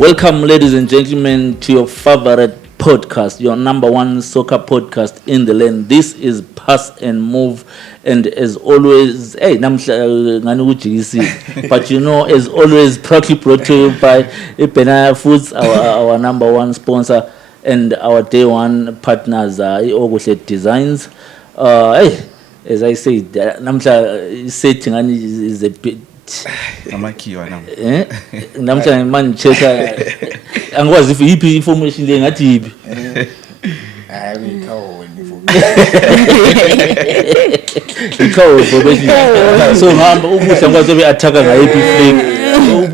Welcome, ladies and gentlemen, to your favorite podcast, your number one soccer podcast in the land. This is Pass and Move, and as always, hey, but you know, as always, proudly brought to you by Benaya Foods, our number one sponsor, and our day one partners, Ogushe Designs. Hey, as I said, Namsha setting is a bit. Amakiwa nam. Namsha man cheka angwazi if yipi information le ngathi yipi. Hayi ikhawo Ikhawo information. So ngihamba ubuhle ngwazi be attacker ngayiphi flag.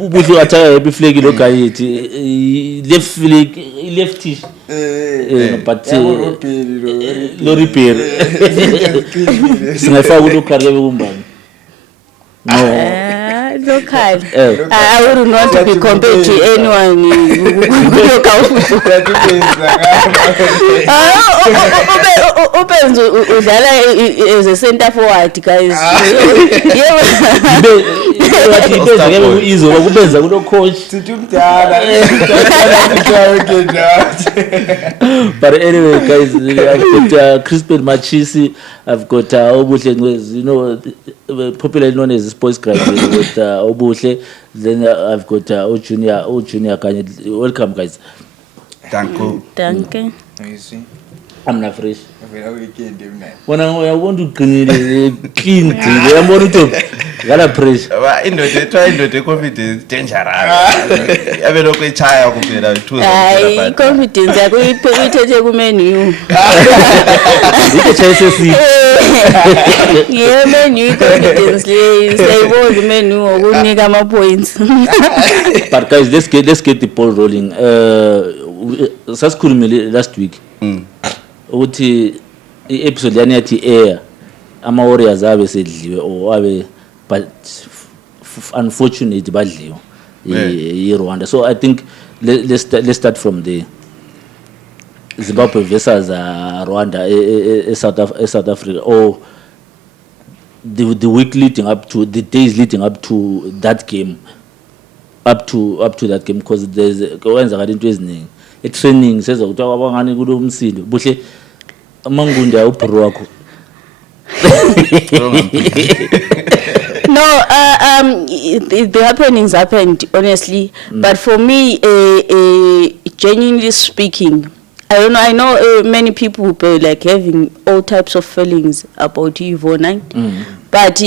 Ubuhle attacker ngayiphi flag lo guy yithi left flag leftish. But lo repair. Singafaka lo career bekumbani. No. Local. I would not be compared to anyone. Opens as a center forward, guys. But anyway, guys, I've got Crispin Machisi, I've got Obuhle, you know, popularly known as a sports graduate with Obuhle. Then I've got Junior Kanye. Welcome, guys. Thank you. I'm not fresh. When I want to clean, I want to get pressure. Try to confidence dangerous. I will look at child compared to confidence. I will put it a menu. Yeah, menu confidence. Say what the menu or good nigga my points. But guys, let's get the ball rolling. Saskurumeli last week. Uthi episode yani yathi air ama warriors abe sedliwe or abe but unfortunately badliwe Rwanda. So I think let's start from there. Zimbabwe versus Rwanda South Africa, or the week leading up to the days leading up to that game, up to that game, because there's kwenzakala into eziningi. Training says ukuthi abangani kulo umsindo buhle amangunda ubhuru wakho. No, the happenings happened honestly, but for me, genuinely speaking, I don't know. I know many people were like having all types of feelings about Yvonne, but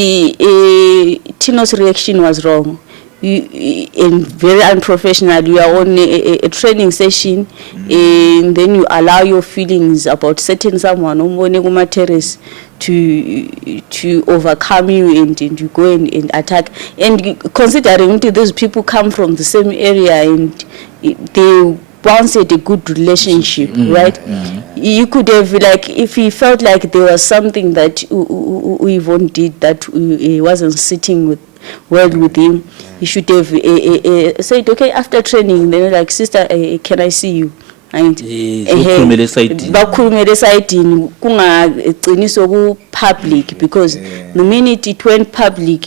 Tino's reaction was wrong. And very unprofessional. You are on a training session, and then you allow your feelings about certain someone to overcome you, and you go and attack. And considering that those people come from the same area and they once had a good relationship, right? You could have, like, if he felt like there was something that Yvonne did that wasn't sitting well with him, he should have said, okay, after training, then like, sister, can I see you? And bakhulumele sayidini kungagciniso ku public, because the minute it went public,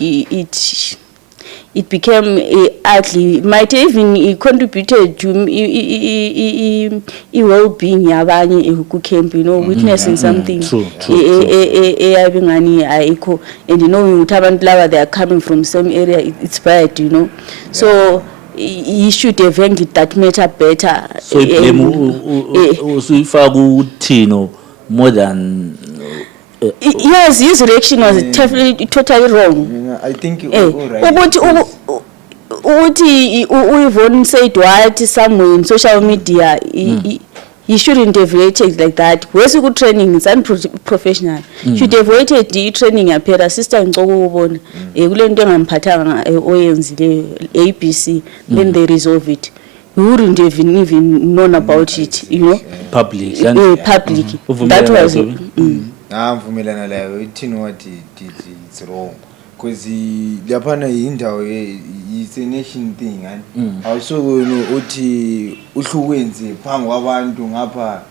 it became ugly. Might even contributed to well-being yabanye who camp, you know, witnessing something. True. And you know, they are coming from same area. It's bad, you know. So he should have handled that matter better. So Tino more than. Yes, his reaction was totally wrong. I think Yvonne said what somewhere in social media, he shouldn't have waited like that. Where's good training? It's unprofessional. Should have waited the training a pair sister and go on ABC, then they resolve it. We wouldn't have even known about it, you know. Public. Public. That was mvumelana layo ithini wathi it's wrong, because lapha indawo is a nation thing, and also uthi uhlukwenze phambi kwabantu ngapha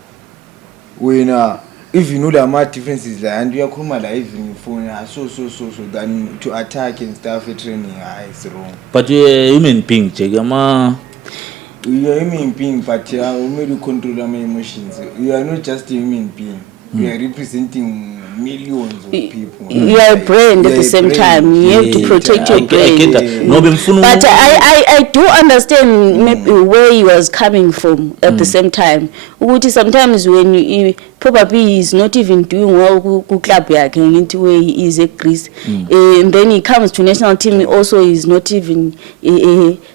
wena even ulama differences la and uyakhuluma la even phone so than to attack and stuff at training, it's wrong. But human being you are a human being, but you are only control your emotions. You are not just a human being. You are representing millions of people. You are a brand at the same time. You have to protect your I get brand. that. No, But I do understand maybe where he was coming from at the same time. Which is sometimes when you probably he's not even doing well ku club yakhe into where he is at Greece. And then he comes to national team also is not even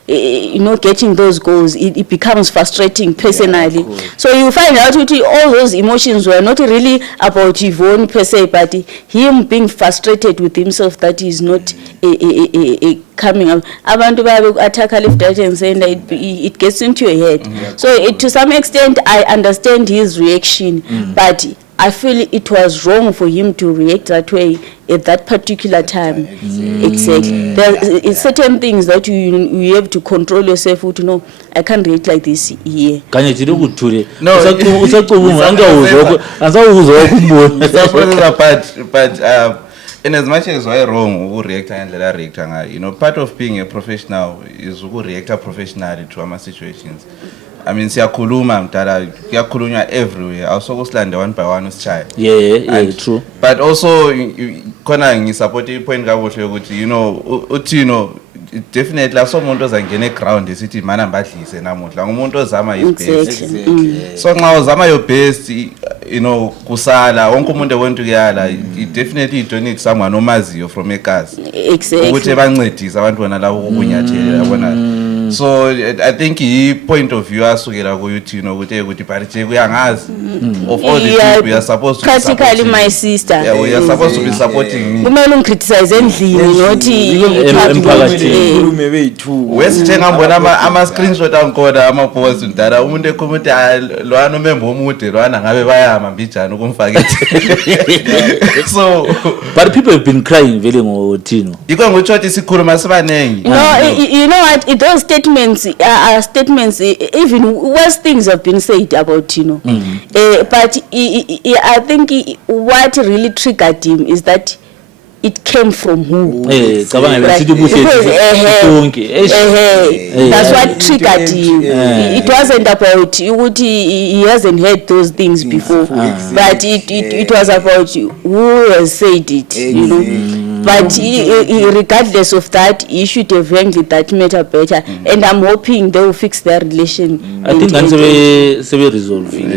getting those goals. It becomes frustrating personally. So you find out that all those emotions were not really about Yvonne per se, but him being frustrated with himself that he's not coming up. Abantu babe attack left right and saying that it gets into your head. So to some extent I understand his reaction, but I feel it was wrong for him to react that way at that particular time. Exactly. There are certain things that you have to control yourself to know I can't react like this here. kanye tiri kuture No, usacubunga angawuzwa kumbona but in as much as why wrong uku-reacta ngendlela reacta ngayo, part of being a professional is uku-reacta professionally to ama situations. I mean, siyakhuluma mdala, kuyakhulunywa everywhere. Awusokusilande one by one usitshaye. Yeah, true. But also khona ngisupport ipoint kabuhle ukuthi uthi definitely asomuntu ozangena eground esithi mana mbadlise namuhla ngumuntu ozama his best. So nxa uzama your best kusala wonke umuntu ewonke kuyala, you definitely don't need someone omaziyo from ekhasi ukuthi bancedise abantu bona labo ukunyathela yabona. So I think he point of view asukela ku ukuthi ukuthi parity kuyangazi of all the people you are supposed to practically my sister. Yeah, we are supposed to be supporting me. Kumele ungicriticize endlini nothi Ukhulume bethu. Wesithenga mbona ama screenshot angikhoda ama post ndala umuntu ekhomenti lwana member omude lwana ngabe bayama mbijana ukumfakethe. So but people have been crying very ngothino. Yiko ngokuthi sikhuluma sibanengi. No, you know what, those statements are statements, even worse things have been said about Tino. But I think what really triggered him is that it came from who? That's what triggered him. It wasn't about he hasn't heard those things before, but it was about who has said it, But regardless of that, he should have handled that matter better, and I'm hoping they will fix their relation. I think that's very resolving.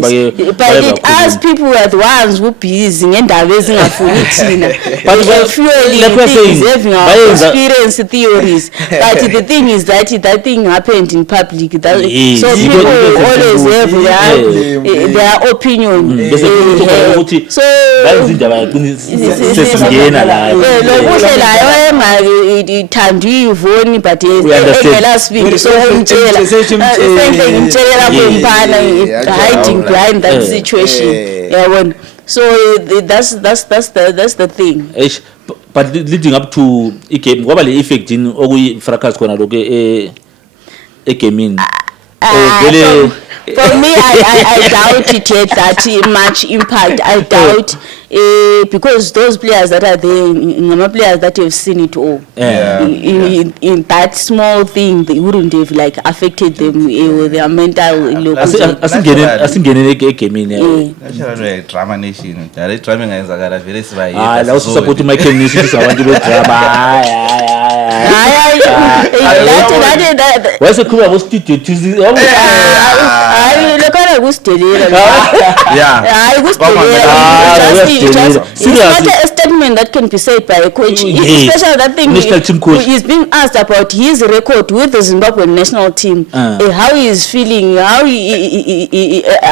But it as people are the ones who busy and are raising a but having our experience theories. But the thing is that thing happened in public. So people always have their opinion. Hiding behind that situation. So that's the thing. But leading up to a game, what about the effect in Ogi fracas corner a game? For me, I doubt it had that much impact. I doubt because those players that are there, players that have seen it all. In that small thing, they wouldn't have like affected them with their mental. I think getting a game in drama nation. They're drumming as I got a very small. I also support my community. I want to do drama. What's the crew I was teaching? I look at it's not a statement that can be said by a coach, especially that thing national team coach. He's being asked about his record with the Zimbabwean national team, how he is feeling, how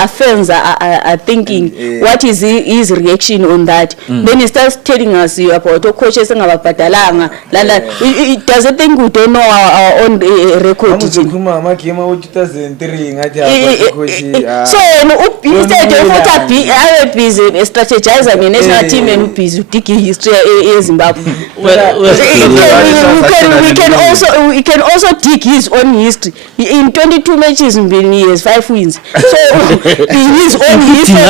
fans are thinking, what is his reaction on that. Then he starts telling us about coaches and about Patalanga. Does it think we don't know our own record? So instead of busy strategizing the national team and busy taking history in Zimbabwe. We can also dig his own history. In 22 matches, he has 5 wins. So in his own history,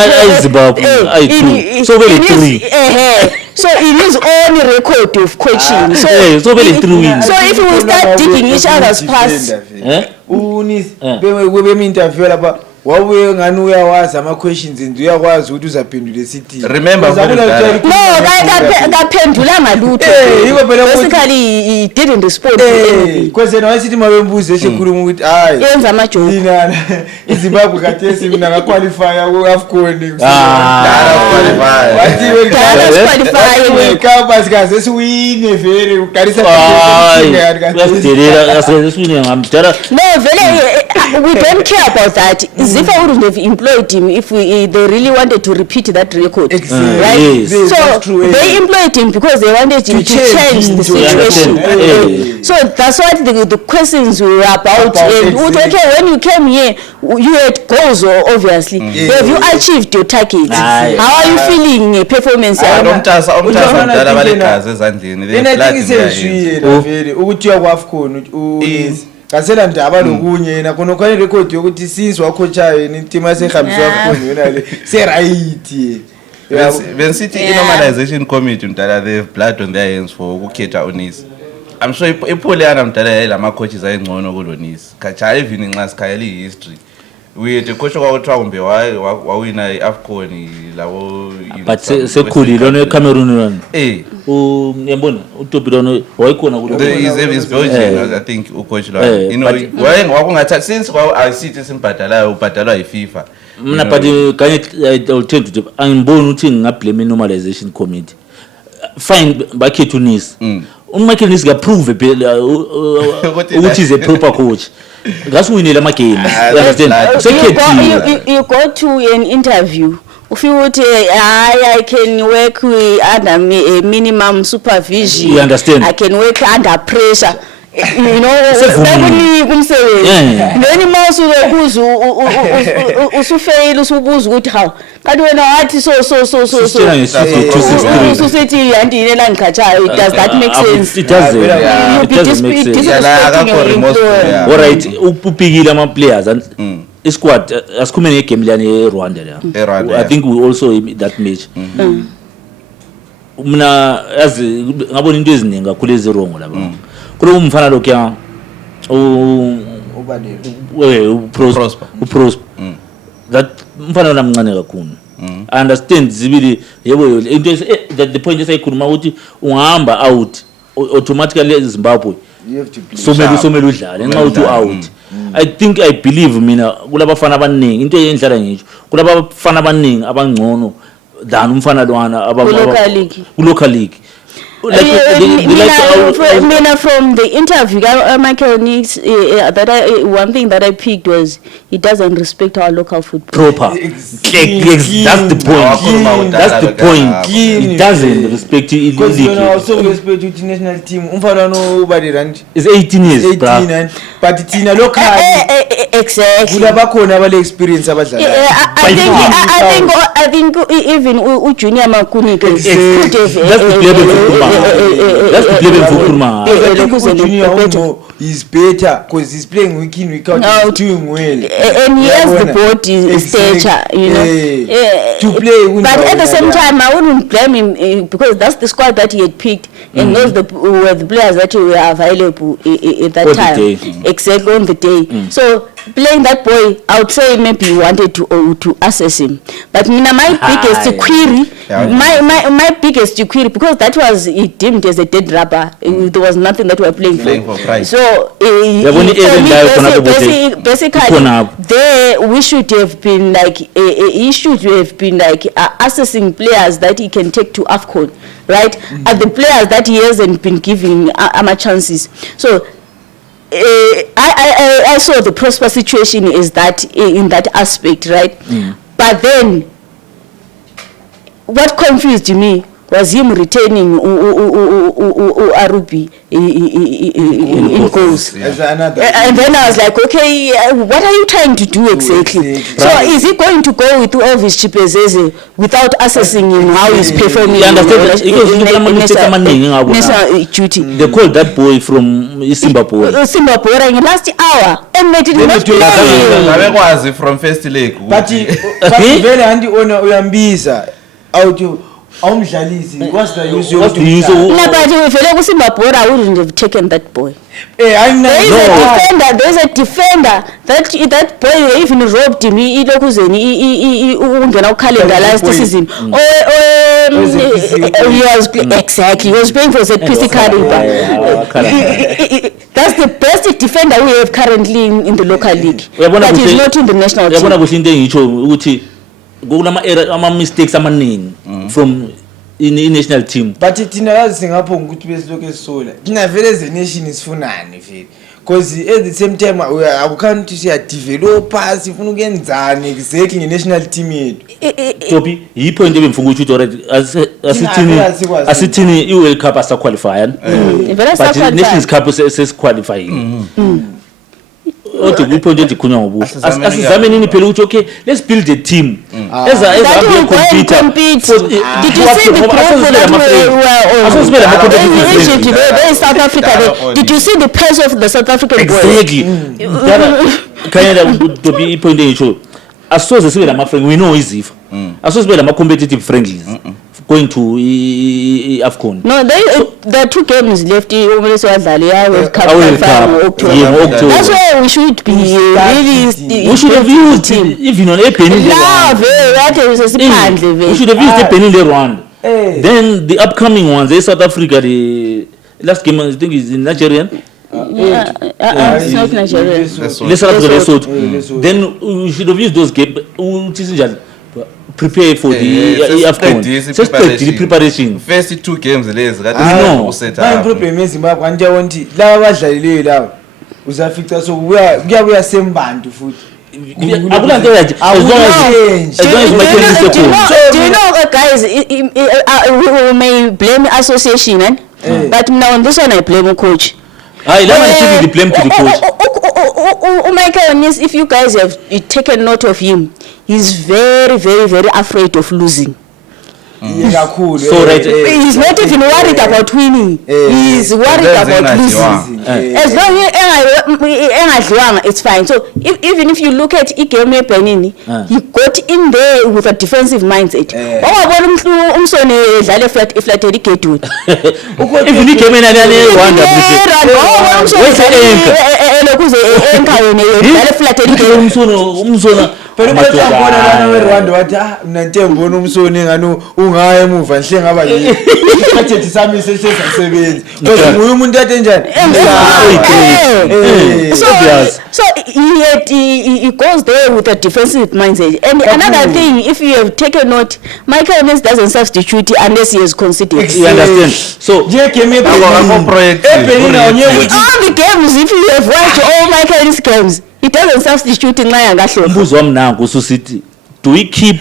so in his own record of coaching. So, so many 3 wins. So if we start digging each other's past, Unis beme interview lapha wabuye ngani uyawazi ama questions and uyakwazi ukuthi uzaphendula City. Remember kaphendula ngalutho. Yiko phela basically he didn't respond. Because na City mabembuze esekhuluma ukuthi hayi yenza ama joke. Yina iZimbabwe khathesi mina nga qualify ku AFCON. qualify. Wathi qualify. Kabas kaze siwine vele uqalisa Uyadelela aseswini ngamdala. No, vele we don't care about that. Zifa wouldn't have employed him if they really wanted to repeat that record. Exactly. Right? Yes. So they employed him because they wanted him to change the situation. So that's what the questions were about. Okay, when you came here, you had goals, obviously. Have you achieved your targets? How are you feeling performance? Umtasa mdala balegazi ezandleni. Ukuthi yakwaFCON kasela ndaba lokunye yena khona khona record yokuthi since wakhochayo yena team yasehambiswa AFCON yona le se right. When City normalization committee mdala they have blood on their hands for ukukhetha Onis. I'm sure iPolana mdala yayilama coaches ayengcono kuLonis. Kacha even nxa sikhayela history. We the coach kwakuthiwa kumbe wawina iAFCON lawo But sekhulile no Cameroon run. Uyabona uTobilono wayikhona kulo. Is Belgium I think ucoach lo. You know wakungathatha since City simbhadalayo ubhadalwa yiFIFA. Mina but kanye I tend to angiboni ukuthi ngingablame normalization committee. Fine bakhethu Nis. Umichael Nis ga prove ukuthi is a proper coach. Ngasiwinile ama game. You go to an interview. If you would I can work under minimum supervision. You understand? I can work under pressure. You know, sebuni kumsebenzi. Then mawusu lokuzu usufail usubuza ukuthi how. Kanti wena wathi so ususethi yandile la ngikhachayo. Does that make sense? It doesn't make sense. All right, upikile ama players and squad asikhumene ngegame lani eRwanda la. I think we also that match. Mina yazi ngabona into eziningi kakhulu ezirongo lapha. Kulo umfana lokya Prosper that mfana namncane kakhulu. I understand zibili yebo into that the point esayikhuluma ukuthi ungahamba out automatically eZimbabwe You have to play. somele udlale nxa uthi out. I believe mina kulabafana abaningi into eyendlala ngisho kulabafana abaningi abangcono than umfana lwana local league. From the interview, Michael Nix, one thing that I picked was he doesn't respect our local football. Proper. That's the point. That's the point. He doesn't respect it. Because you also respect the national team. It's 18 years, 18, but it's in a local. Exactly. Experience. I think even Junior Makuni could have. That's the player for Junior is better because he's playing week in week out. He's doing well, and he has the body stature, you know, to play. But at the same time, I wouldn't blame him because that's the squad that he had picked, and those were the players that were available at that time, exactly on the day. So playing that boy, I would say maybe he wanted to assess him. But my biggest query, my biggest query, because that was deemed as a dead rubber. There was nothing that we were playing for price. So basically, there we should have been like he should have been like assessing players that he can take to AFCON, right? And the players that he hasn't been giving chances. So I saw the Prosper situation is that in that aspect, right? But then what confused me was him retaining Arubi in goals. And then I was like, okay, what are you trying to do exactly? So is he going to go with Elvis Chipezeze without assessing him how he's performing in national duty? They called that boy from Singapore in the last hour and they did not play. from first leg. But very handy owner Uyambiza out to awumdlalisi what's the use What's the use of- No, but if you Simba Bora, I wouldn't have taken that boy. I'm not There is a defender that boy even robbed him. He ungena ukhalenda last season. He was exactly. He was playing for ZPC Kariba. That's the best defender we have currently in the local league. But he's not in the national team. Yabona kuhle into engitsho ukuthi kunama mistakes amaningi from in national team. but thina yazi singapho ukuthi besilokho esisola thina vele as a nation isifunani vele because at the same time akukanti siya developer sifuna ukuyenzani exactly nge-national team yethu Topi yipoint ebemfunga ukuthi already asithini i-World Cup asaqualify but Nations Cup sesiqualify othi kuyipoint edikhulunywa ngobuhle asizame nini phela ukuthi okay let's build a team That will go and compete. Did you see the group that we were on? In Egypt, they in South Africa. Did you see the pace of the South African boys? exactly kayela Topi ipoint engitsho asoze sibe nama-friendly we know izifa asoze sibe nama-competitive friendlies going to AFCON. No, there are 2 games left. World Cup. That's why we should be really. We should have used even on Benin. We should have used the Benin round. Then the upcoming ones, South Africa, the last game I think is in Nigerian. It's not Nigerian. Lesotho. Then we should have used those games. Prepare for the AFCON. Just the preparation. First 2 games lezi my problem eZimbabwe anje wonti laba badlalileyo laba uzafica so kuyabuya sembantu futhi akulanto yathi as long as do you know guys we may blame association but now on this one I blame coach. Let me give you the blame to the coach. Michael, if you guys have taken note of him, he's very, very, very afraid of losing. So right, he's not even worried about winning. He's worried about losing. As long as it's fine. So even if you look at Ikeme Penini, he got in there with a defensive mindset. Even Ikeme nani Wanda pero manje ngibona lana weRwanda wathi mina ntembona umsoni ngani ungaye emuva nhle ngaba yini budget sami sesesebenza kodwa nguye umuntu athi njani so he goes there with a defensive mindset. And another thing, if you have taken note, Michael Evans doesn't substitute unless he is conceded. You understand? So all the games, if you have watched all Michael Evans games, he doesn't substitute in my mbuzo wami nangu ususithi do we keep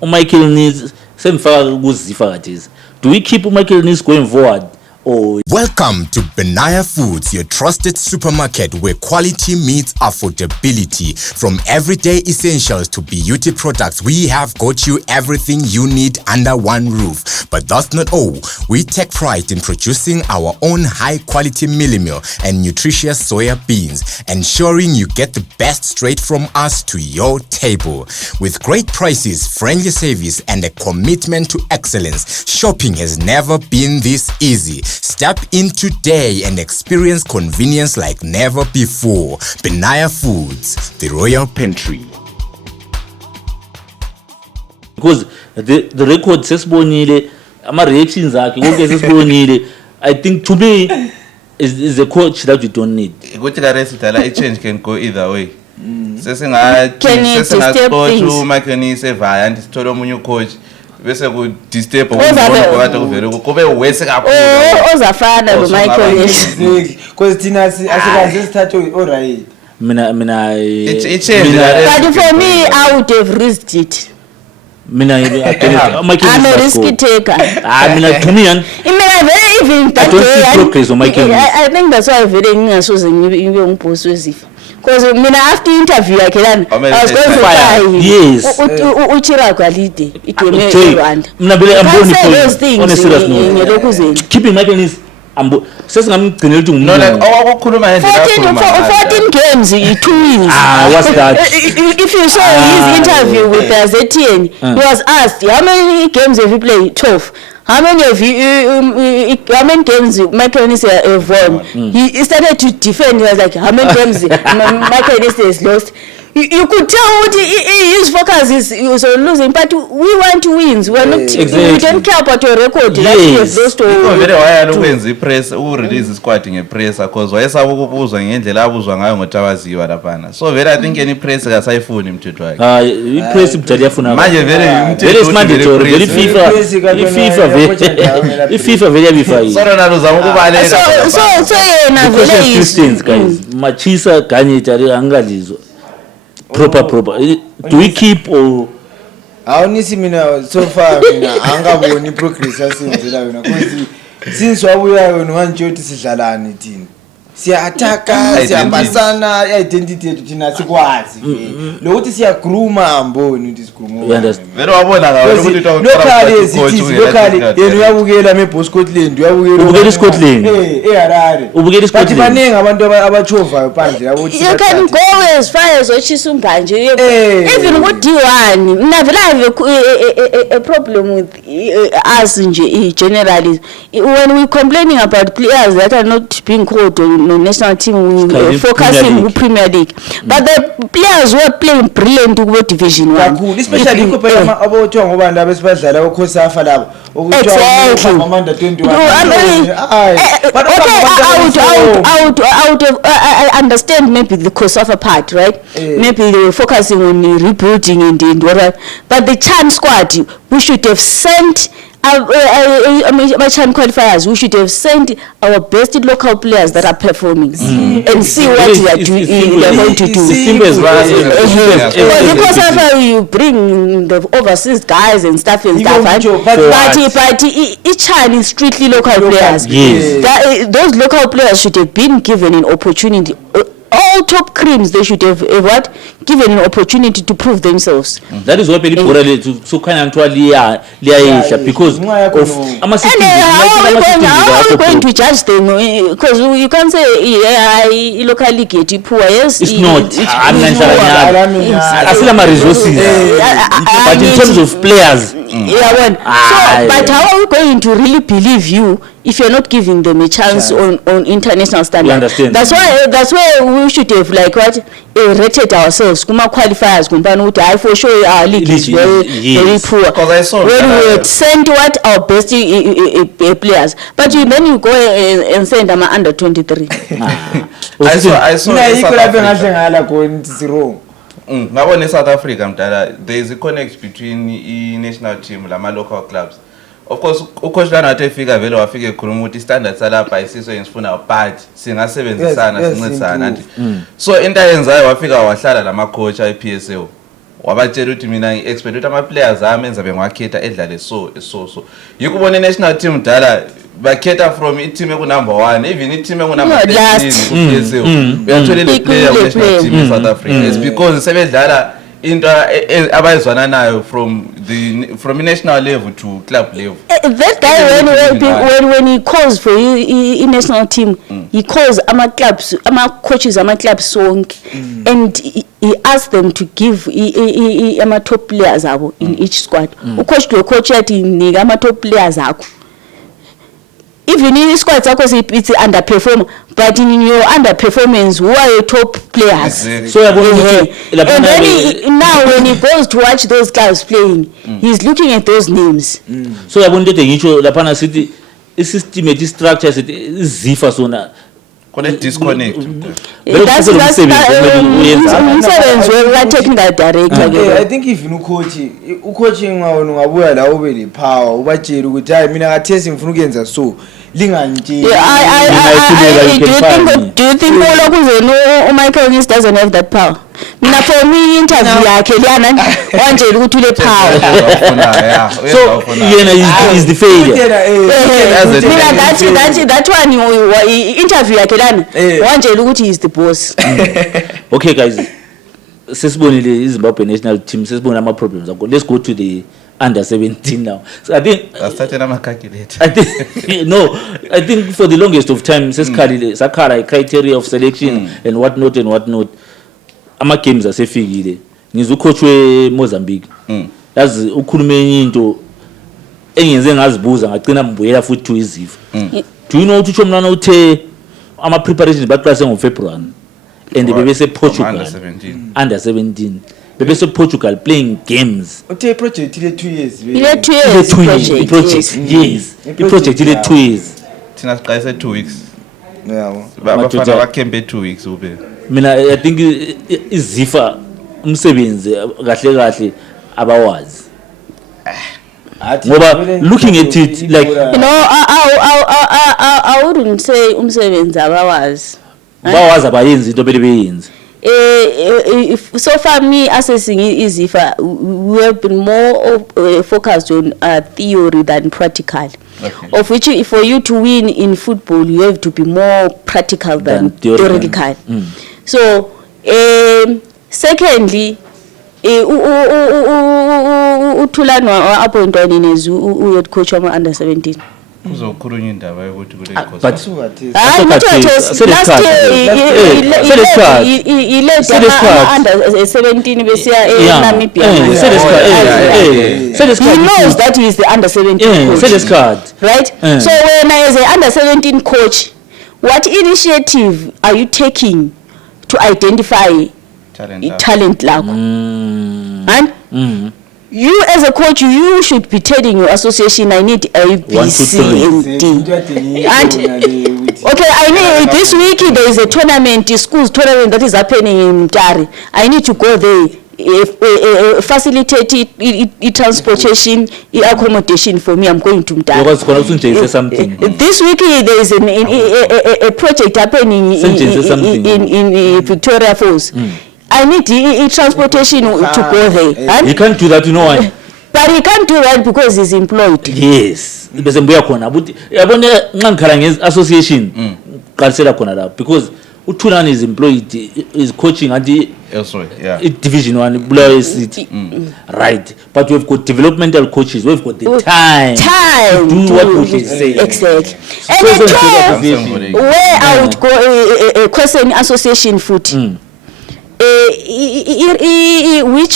uMichael Nice semfaka kuzifa kathesi do we keep uMichael Nice going forward or Welcome to Benaya Foods, your trusted supermarket where quality meets affordability. From everyday essentials to beauty products, we have got you everything you need under one roof. But that's not all. We take pride in producing our own high-quality mealie meal and nutritious soya beans, ensuring you get the best straight from us to your table. With great prices, friendly service, and a commitment to excellence, shopping has never been this easy. Step in today and experience convenience like never before. Benaya Foods, the Royal Pantry. because the record sesibonile ama reactions akhe konke sesibonile I think to me is a coach that you don't need. ukuthi ka rest dala I change can go either way. Sesingacoach uMichael Nice evaya and sithola omunye ucoach bese ku disturb ukubona kuvele kube wese kakhulu ozafana lo Michael Nice because thina asikaze sithathe alright Mina but for me I would have risked it. I'm a risky taker. Mina to me even that I don't see progress on Michael Nice. I think that's why very ngingasoze ngibe umbosi wezifa. Because mina after interview I was going to fire. Yes. Uchira kwalide igeme Rwanda. Mina bele amboni those things on a serious note. Keeping Michael Nice sesingamgcinela ukuthi no like ngumuntu okukhuluma ngendlela 14 games, 2 wins. what's that If you saw his interview with ZTN, he was asked, how many games have you played? 12. How many games Michael Anise have won? He started to defend. He was like, how many games Michael Anise has lost? You could tell what his focus is on losing, but we want to win. We are not. Exactly. We don't care about your record. Yes. That you have lost vele wayalokwenza ipress ukurelease isquad ngepressure because wayesaba ukubuzwa ngendlela abuzwa ngayo ngoTabaziwa laphana. So vele I think any press akasayifuni mthetho wakhe. ipress mjali yafuna Manje very mandatory very FIFA vele yabifayile so nalo uzama ukubaleka. So yena vele Christians guys machisa kanye tari angalizwa proper do we keep or awunisi mina so far mina angaboni progress yasenzela yona because since wabuya yona manje uthi sidlalani thina siya attacka siyambasana identity yethu thina sikwazi lokuthi siya groom amboni uthi sigroom vele wabona ngayo ukuthi locally yena uyabukela eBoss Scotland ubukela Scotland eHarare ubukela Scotland bathi baningi abantu abachovayo phandle yabo you can go as far as Ochisumbha nje even with D1 mina vele I have a problem with us nje generally when we complaining about players that are not being called on national team we focusing on Premier League but the players who are playing brilliant ku Division 1 especially kuphela abothiwa ngobantu abesibadlala uKhosafa labo exactly Amanda 21 I understand maybe the Khosafa part, right? Maybe they were focusing on rebuilding and whatever. But the Chan squad, we should have sent my Chan qualifiers. We should have sent our best local players that are performing and see what they are going to do. Because you bring the overseas guys and stuff and stuff, but Chan is strictly local players. Yes. Those local players should have been given an opportunity. All top creams, they should have given an opportunity to prove themselves. That is why people so kind of liya because of and how are we going to judge them? Because you can't say locally get poor. Yes, it's not. I feel my resources, but in terms of players. But how are we going to really believe you if you're not giving them a chance on international standard? You understand? That's why we should have rated ourselves. Kuma qualifiers, for sure our league is very poor. When we would send our best players, but then you go and send them under 23. I saw wrong. ngabona South Africa mdala there is a connect between i-national team lama local clubs. Of course ucoach lana athi efika vele wafika ekhuluma ukuthi standards salapha ayisiso engifuna but singasebenzisana sincedisana anti so into ayenzayo wafika wahlala lama coach ePSL wabatshela ukuthi mina ngi-expect ukuthi ama players ami enza bengwakhetha edlale so yikubona national team dala bakhetha from i-team eku number 1 even i-team eku number 13 ku-PSL uyathola le player ku national team in South Africa it's because sebedlala into abayizwana nayo from national level to club level. That guy when he calls for you in national team, he calls clubs, coaches, clubs sonke, and he asks them to give top players in each squad. Coach yathi nika top players akho. Even in squads it's underperform, but in your underperformance, who are your top players? Exactly. So and then now when he goes to watch those guys playing, he's looking at those names. So yabona into ngisho lapha sithi i-system ethi structure sithi izifa sona disconnect. That's technical director. I think if coaching ungabuya la ube le power ubatshela ukuthi hayi mina ngathesi ngifuna ukuyenza so lingantsheli. Do you think Michael Anise doesn't have that power? Mina for me interview yakhe liyana wanjela ukuthi ule power. So yena is the failure. That one interview yakhe lana wanjela ukuthi he is the boss. Okay guys, sesibonile iZimbabwe national team, sesibona ama problems. Let's go to the under 17 now. So I think Asithathe nama-calculator. I think no. I think for the longest of time, sakhala criteria of selection and whatnot. Ama games asefikile. Ngizucoach weMozambique. Yazi ukhulume enye into engenze ngazibuza ngagcina mbuyela futhi to izifa. Do you know ukuthi uMnana uthe ama preparations baqalise ngoFebruary and bebese Portugal under 17. Bebese Portugal playing games. Uthe project ile 2 years. Ile 2 years project. Yes. The project ile 2 years. Thina siqalise 2 weeks. Yabo. Bafana bakembe 2 weeks ube. Mina I think izifa umsebenzi kahle abawazi. Ngoba looking at it like I wouldn't say umsebenzi abawazi. Bawazi abayenzi into beyenzi. So far me assessing izifa, we have been more focused on theory than practical. Okay. Of which for you to win in football you have to be more practical than theoretical. So secondly uThulani appointwa nezu head coach wa under 17. Kuzokhulunywa indaba yokuthi kule course. But Last year he led under 17 besiya eNamibia. He knows that he is the under 17 coach. Right? So when as an under 17 coach, what initiative are you taking to identify talent lakho? And you as a coach, you should be telling your association, I need A, B, C, and D. And okay, I need this week there is a tournament, a schools tournament that is happening in Mtari. I need to go there, facilitate it, transportation, accommodation for me. I'm going to Mtari. This week there is a project happening in Victoria Falls. I need transportation to go there. He can't do that, you know why? But he can't do that because he's employed. Yes. Bese mbuya khona but yabona nxangikhala ngeassociation qalisela khona la because uThulani is employed, is coaching at the elsewhere, yeah. Division 1 Bulawayo City. Right. But we've got developmental coaches, we've got the time to do what we say. Exactly. And at where I would go a question association foot. Which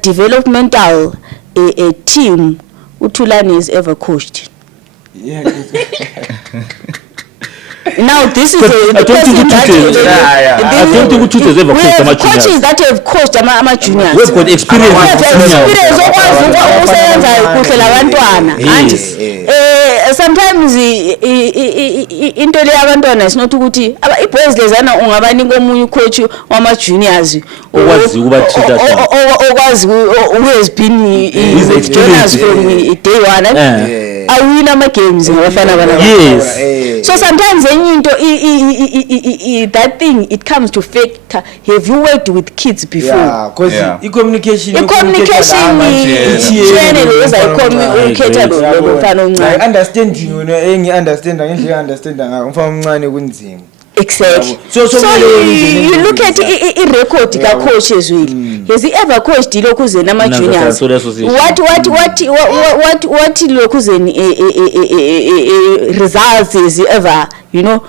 developmental team uThulani has ever coached? Yeah. Now this is I don't think Ututu has ever coached ama juniors. Coaches that have coached ama juniors. We've got experience. Sometimes into le abantwana is not ukuthi iboys lezana ungabanika omunye coach wama juniors okwazi ukuba treat okwazi who has been his experience from day one. Awina ama games ngabafana bana. Yes. So sometimes into that thing it comes to factor. Have you worked with kids before? Yeah, because communication channel is I understand you understand umfana omncane kunzima. Exactly. So you look at I record ka coaches really. Has he ever coached lokuze nama juniors? What lokuze results is he ever, you know,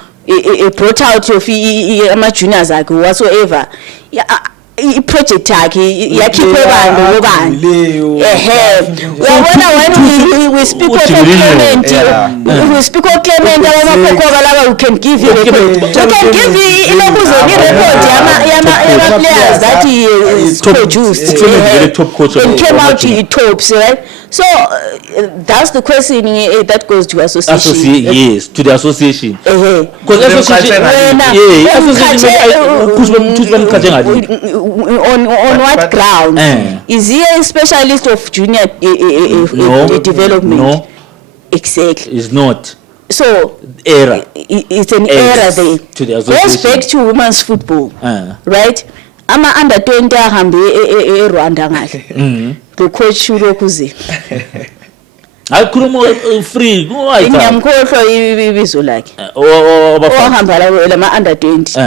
brought out of ama juniors akhe whatsoever. Project yakhe yakhiphe bantu ngobani uyabona when we speak of Clement we speak of Clement abamaphokho laba who can give you record, you can give ilokuze record yama players that he is produced top coach and came out to tops, right? So that's the question that goes to association. Yes, to the association. Because on what ground? Is he a specialist of junior development? No. Exactly. It's not. So error. It's an error there. To the association. Goes back to women's football, right? Ama under 20 ahambe eRwanda ngahle. The coach ulokuze. Akhuluma free. Ngiyamkhohlwa ibizo lakhe. Ohamba la ma under 20.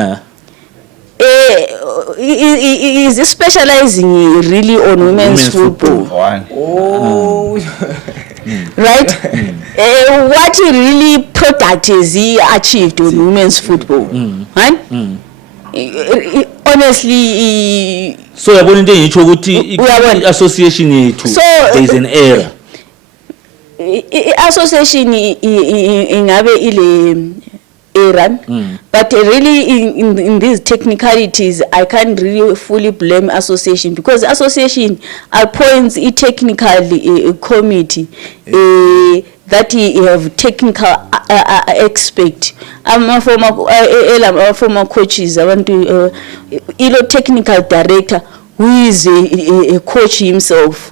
is specializing really on women's football. One. Oh. Right? What really product is he achieved on women's football? Right? Honestly, so yabona into engitsho ukuthi Uyabona. i-association yethu So, there is an error. association ingabe ile error, but really in these technicalities I can't really fully blame association, because association appoints a technical committee that have technical expert. Former coaches, abantu ilo technical director who is a coach himself,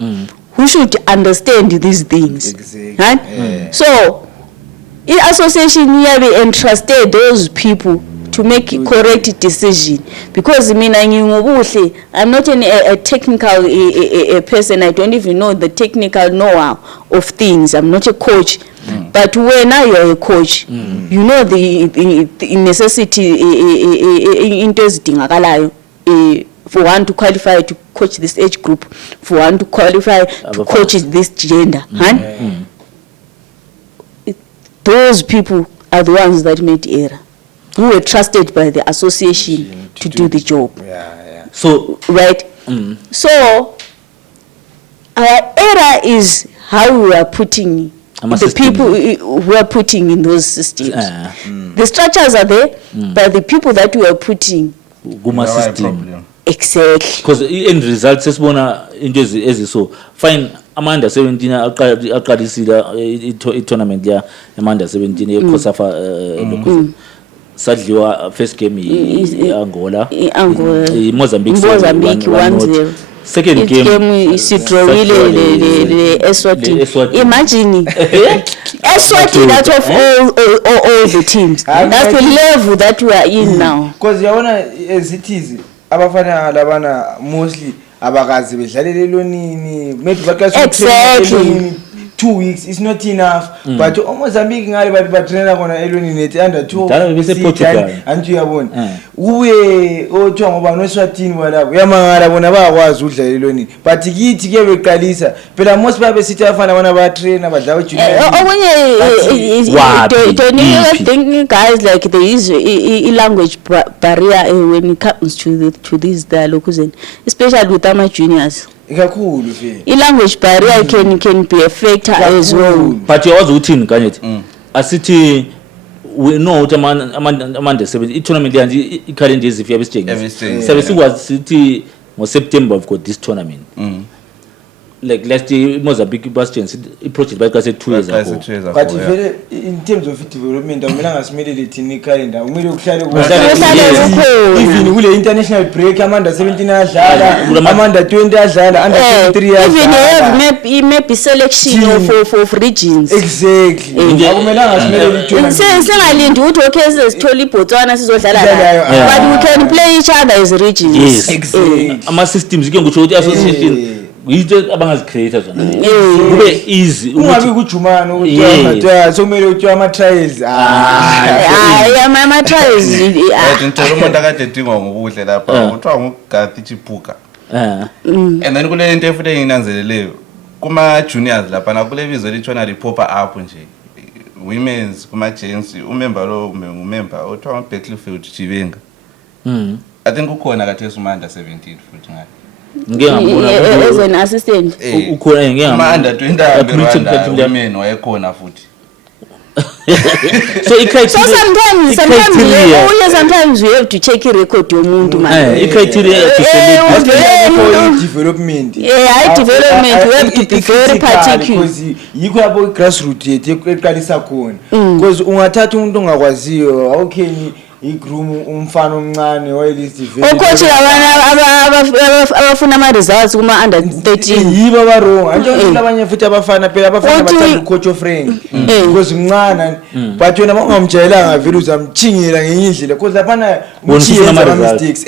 who should understand these things. Exactly. Right? So i-association iyabe entrusted those people to make a correct decision, because mina ngingobuhle, I'm not a technical a person. I don't even know the technical know-how of things. I'm not a coach. But when you're a coach, you know the necessity into ezidingakalayo for one to qualify to coach this age group, for one to qualify to coach this gender. Those people are the ones that made error, who were trusted by the association to do the job. Yeah. So Right? So our error is how we are putting the system. people who are putting in those systems. The structures are there, but the people that we are putting, kuma Why system, problem? exactly. because end results sesibona into eziso fine ama-under 17 aqalisile i-tournament ya ama-under 17 ye-COSAFA lokho sadliwa first game i-Angola, I-Angola. i-Mozambique Mozambique 1-0. second game isidrawile le Eswatini. Eswatini. Imagine Eswatini out of all the teams. That's the level that we are in now. Because yabona as it is abafana labana mostly abakazi bedlalela elonini, maybe Exactly. 2 weeks is not enough. But Mozambique ngale ba trainer kona elonini ethi under 2 Dala bese Portugal. antu yabona uye othiwa ngoba noSwatini walabo uyamangala bona bayakwazi udlala elonini, but kithi ke beqalisa phela most babe sithi abafana bona ba trainer badlala junior. Don't you think, guys, like there is a language barrier when it comes to these dialogues, especially with our juniors. Ikakhulu vele. I-language barrier can be a factor as well. but yawazi uthini kanyethi asithi we know ukuthi ama-under 17 i-tournament yanje i-calendar ezifika besitshengisa sabe sikwazi sithi ngo-September we've got this tournament. Like last year Mozambique basitshengisa i-project bayiqase 2 years ago. But vele in terms of development awumelanga simelele thina i-calendar, kumele kuhlale even kule international break ama-under 17 adlala, ama-under 20 adlala, under 23 Even you adlala. have maybe selection of regions. Exactly. Akumelanga simelele i-tournament. Singalindi ukuthi okay sesithola iBotswana sizodlala Yeah. but we can play each other as regions. Yes. Exactly. ama-systems ke ngitsho ukuthi association yinto abangazicreate zona kube easy Ungabi ukuthi kujumana ukuthi Yes. amathiwa sokumele uthiwa ama-trials. Hayi ama-trials. Ngicela umuntu akade edingwa ngobuhle lapha kuthiwa nguGathi Chipuka. And then kule into efuthi enginanzeleleyo kuma juniors lapha nakule bizo litshona liphopa up nje women's kuma gents umember lo umember othiwa Becklefield Chivenga. I think ukhona kade usumanda 17 futhi ngathi. ngeke ngambona As an assistant. ukhona ngeke Uma under 20 Creative Rwanda Platinum. women wayekhona futhi. so So sometimes we have to check i-record yomuntu man. i-criteria to select For development. Yeah, development we have to be very particular. Because yikho yabo grassroots yethu eqalisa khona. Because ungathatha umuntu ongakwaziyo awukheni igroom umfana omncane wayelist Ucoach abafuna ama-results kuma-under 13. yibo abarong anjengukuthi abanye futhi abafana phela abafana Uthi- bathanda ucoach ofriend because mncane but wena bangamjayelanga vele uzamchingela ngenye indlela because laphana Ufuna ama-results. mistakes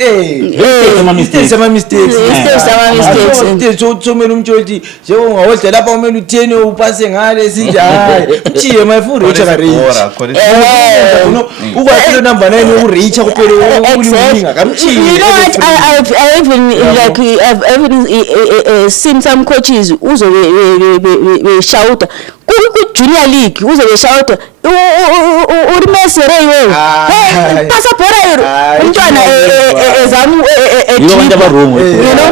ama-mistakes. ama-mistakes Mistakes, ama-mistakes. somele umtshoti njengongahodla lapha umele utheni upase ngale sinje hayi uchiye my full reach rate ukwathi lo number 9 Even ureach kuphela ulinga kamchini. You know what? I even like I've even seen some coaches uzo we shout ku junior league uzo we shout urimesere wewe. Hey, pasa bora yero. Umntwana ezamu you know,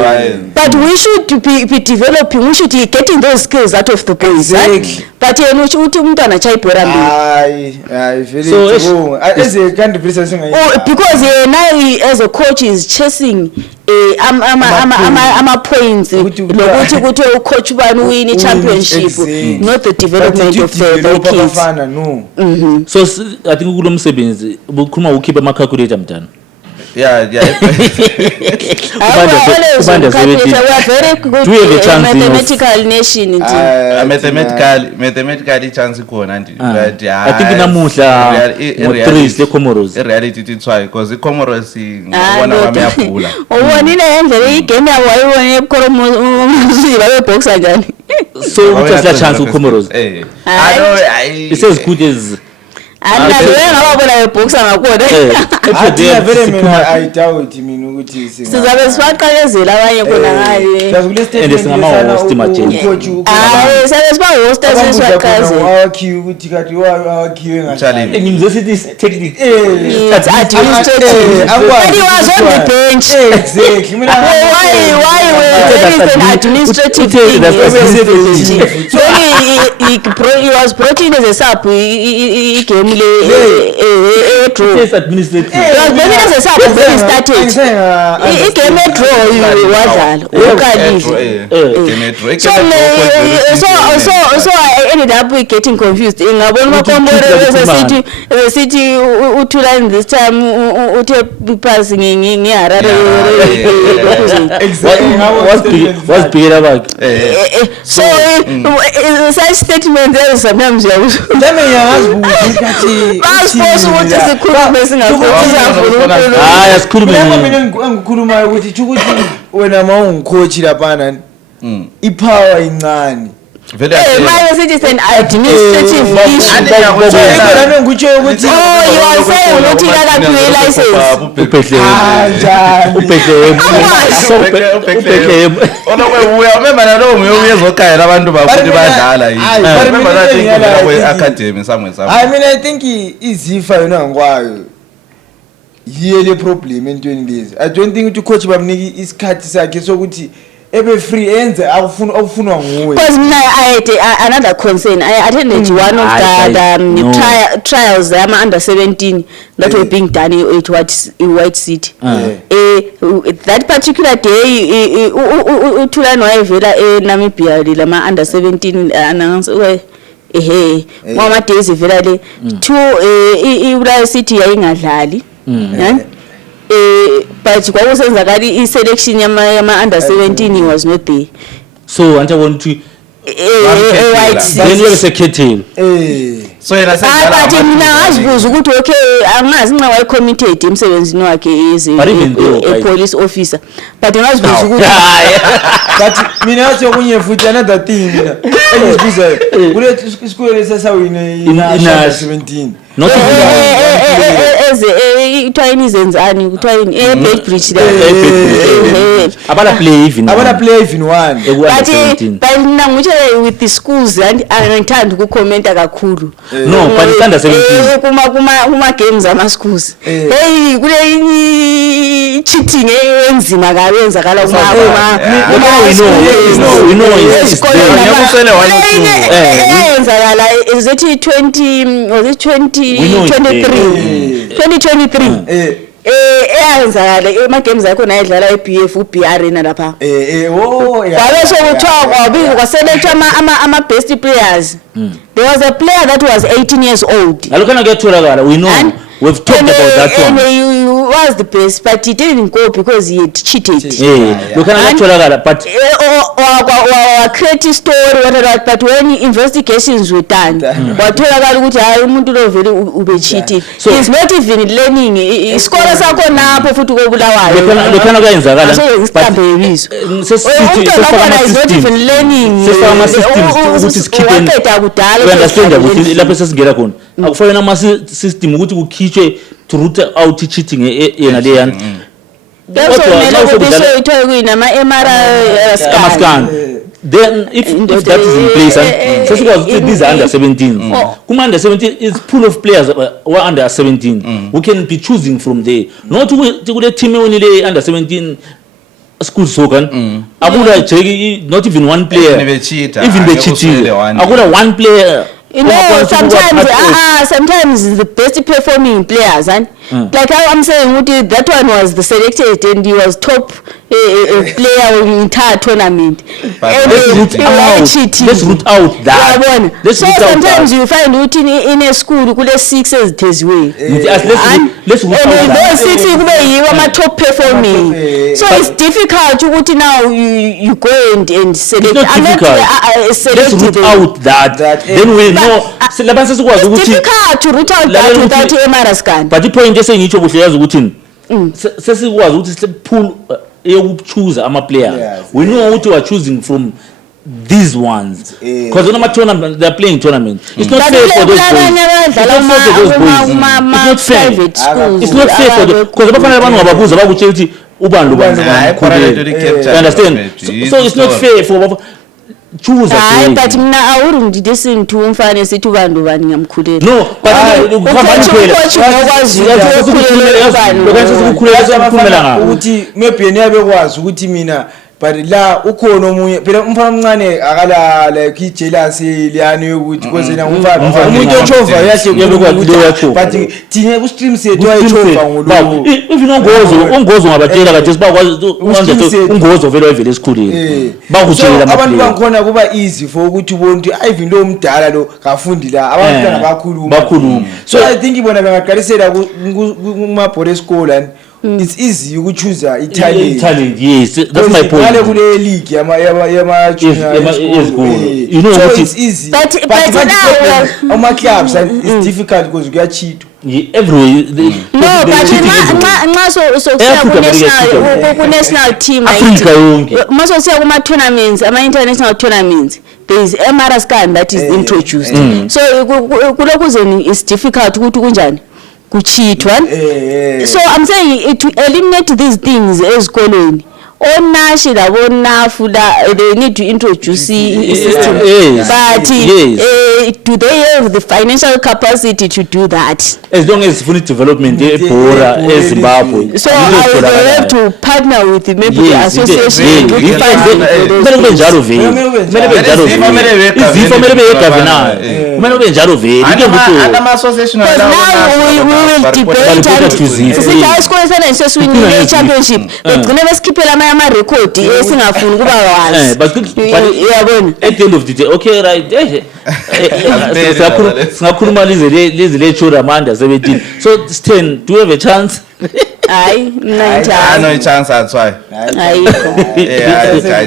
but we should be developing, we should be getting those skills out of the boys, right? But uthi umntwana chayibhora mbili. Very true. As a kind of person because now as a coach is chasing ama points lokuthi kuthi ucoach bani win championship, not the development of the kids. So I think kulomsebenzi bukhuluma ukhipha ama calculator mntana. Yeah. We are very good. Do you have a chance mathematical nation mathematically chance khona nje, but I think namuhla mo3 le Comoros. Reality it's why because Comoros ngibona bameyabhula. Ubonile endlela igame yabo wayibone eBukoromoziba weboxa njani. So uthi la chance uComoros. I know it says good as ngababona weboxa ngakhona. I doubt mina ukuthi sizabe siwaqakezela abanye khona ngaye. And singama-host majeni. Sabe siba-host sesiwaqazela. ukuthi kati wakhiwe Charlie. University technique. It's administrative. But he was on the bench. Exactly. Why there is an administrative thing? He was brought in as a sub. He came It's administrative. Maybe as a sub when he started. He came a draw. So I ended up with getting confused. In the city uthula this time uthi passing ngiharare. What's bigger about? So such statements there sometimes ngikhuluma ukuthi wena mawungicoach lapana ipower incane. My city is an administrative issue. You are saying ukuthi akaphiwe license. Remember na lo uyezokaya abantu bakuthi badlala yini. Remember that thing academy somewhere. I mean I think izifa yona ngwayo yile problem entweni lezi. I don't think ukuthi coach bamniki isikhathi sakhe sokuthi ebe free enze akufunwa nguwe. Because I had another concern. I attended one of the trials under 17 that were being done at White City. That particular day uthulani wayevela eNamibia lama under 17 announce mama days vela le two iBulawayo City yayingadlali. But kwakusenzakala i-selection yama under 17 he was not there. So I want to White City. So yena but mina ngazibuza ukuthi okay angazi nxa waye committed emsebenzini wakhe as a police officer, but ngazibuza ukuthi but mina ngathi okunye futhi another thing mina engizibuza kule isikole sesawine ina 17 not as itwayini zenzani kutwayini Bedbridge abana play even one but mina ngithe with the schools and angithanda ukucomment kakhulu. No, but it's under 17 kuma games ama schools hey kule cheating enzima kabi enzakala we know enzakala is it 20 was it 2023 eyenzakala ema games yakho nayidlala eBF uBR na lapha kwabe sokuthiwa kwabizwa kwaselethwa ama best players. There was a player that was 18 years old. Alokana kuyatholakala we know. We've talked about that one. And he was the best, but he didn't go because he had cheated. Look at that, but create story, whatever. But when investigations were done, what cheated. So he's not even learning. Scholars are going up for to go Bulawayo. He's not even learning. We understand that. System to root out cheating yena Also nelo besho ithoye kuyinama MRI scan. Then if that is in place, so these are under 17. Kuma under 17 is pool of players who are under 17. We can be choosing from there. Not to the team only under 17 school soccer. Not even one player. Even the cheating. One player. You know, sometimes the best performing players, and like I'm saying, that one was the selected and he was top player in the entire tournament. Let's root out that. So sometimes you find in a school, you could have 6 as this way. Let's root out that. 6 you are top performing. So it's difficult to now you go and select. It's not difficult. Let's root out that. Then we know. It's difficult to root out that without MRI scan. But the point is saying each of us routine. Sesi was what is the pool you choose a player. We know what you are choosing from these ones. Because when tournament they're playing tournament. It's not fair for those boys. It's not fair for those because you understand? So it's not fair for choose but mina awurundi listen to umfane sithi ubantu bani ngamkhulela no but ukuthi maybe niyabe kwazi ukuthi mina but la ukhona omunye phela umfana omncane akala like ijealousy liyani yokuthi kwenzena umfana umuntu ochova yahle but thine ku stream sethu wayechova ngolo even ungozo ngabatshela kade sibakwazi ungozo vele esikhuleni bakutshela abantu bangikhona kuba easy for ukuthi ubone ukuthi even lo mdala lo kafundi la abantwana bakhuluma so I think ibona bengaqalisela kuma board school and it's easy to choose talent. Yes, that's my point. League, you know, so it's easy. But now, my clubs and it's difficult because you get cheat. Everywhere. No, but so national team. Most of the tournaments, international tournaments. There is MRI scan that is introduced. So it's difficult to kunjani. So I'm saying to eliminate these things ezikolweni onashi labo nafuda they need to introduce a system but do they have the financial capacity to do that as long as full development ebora eZimbabwe so I have to partner with maybe the association kumele njalo vele izifo mele begovernor kumele ube njalo vele ama association we will debate sithi isikole sana seswini championship begcina besikhiphela ama record esingafuni kuba wazi but yabona at the end of the day okay right singakhuluma lezi lecture Amanda 17 so 10 do you have a chance I no chance that's why I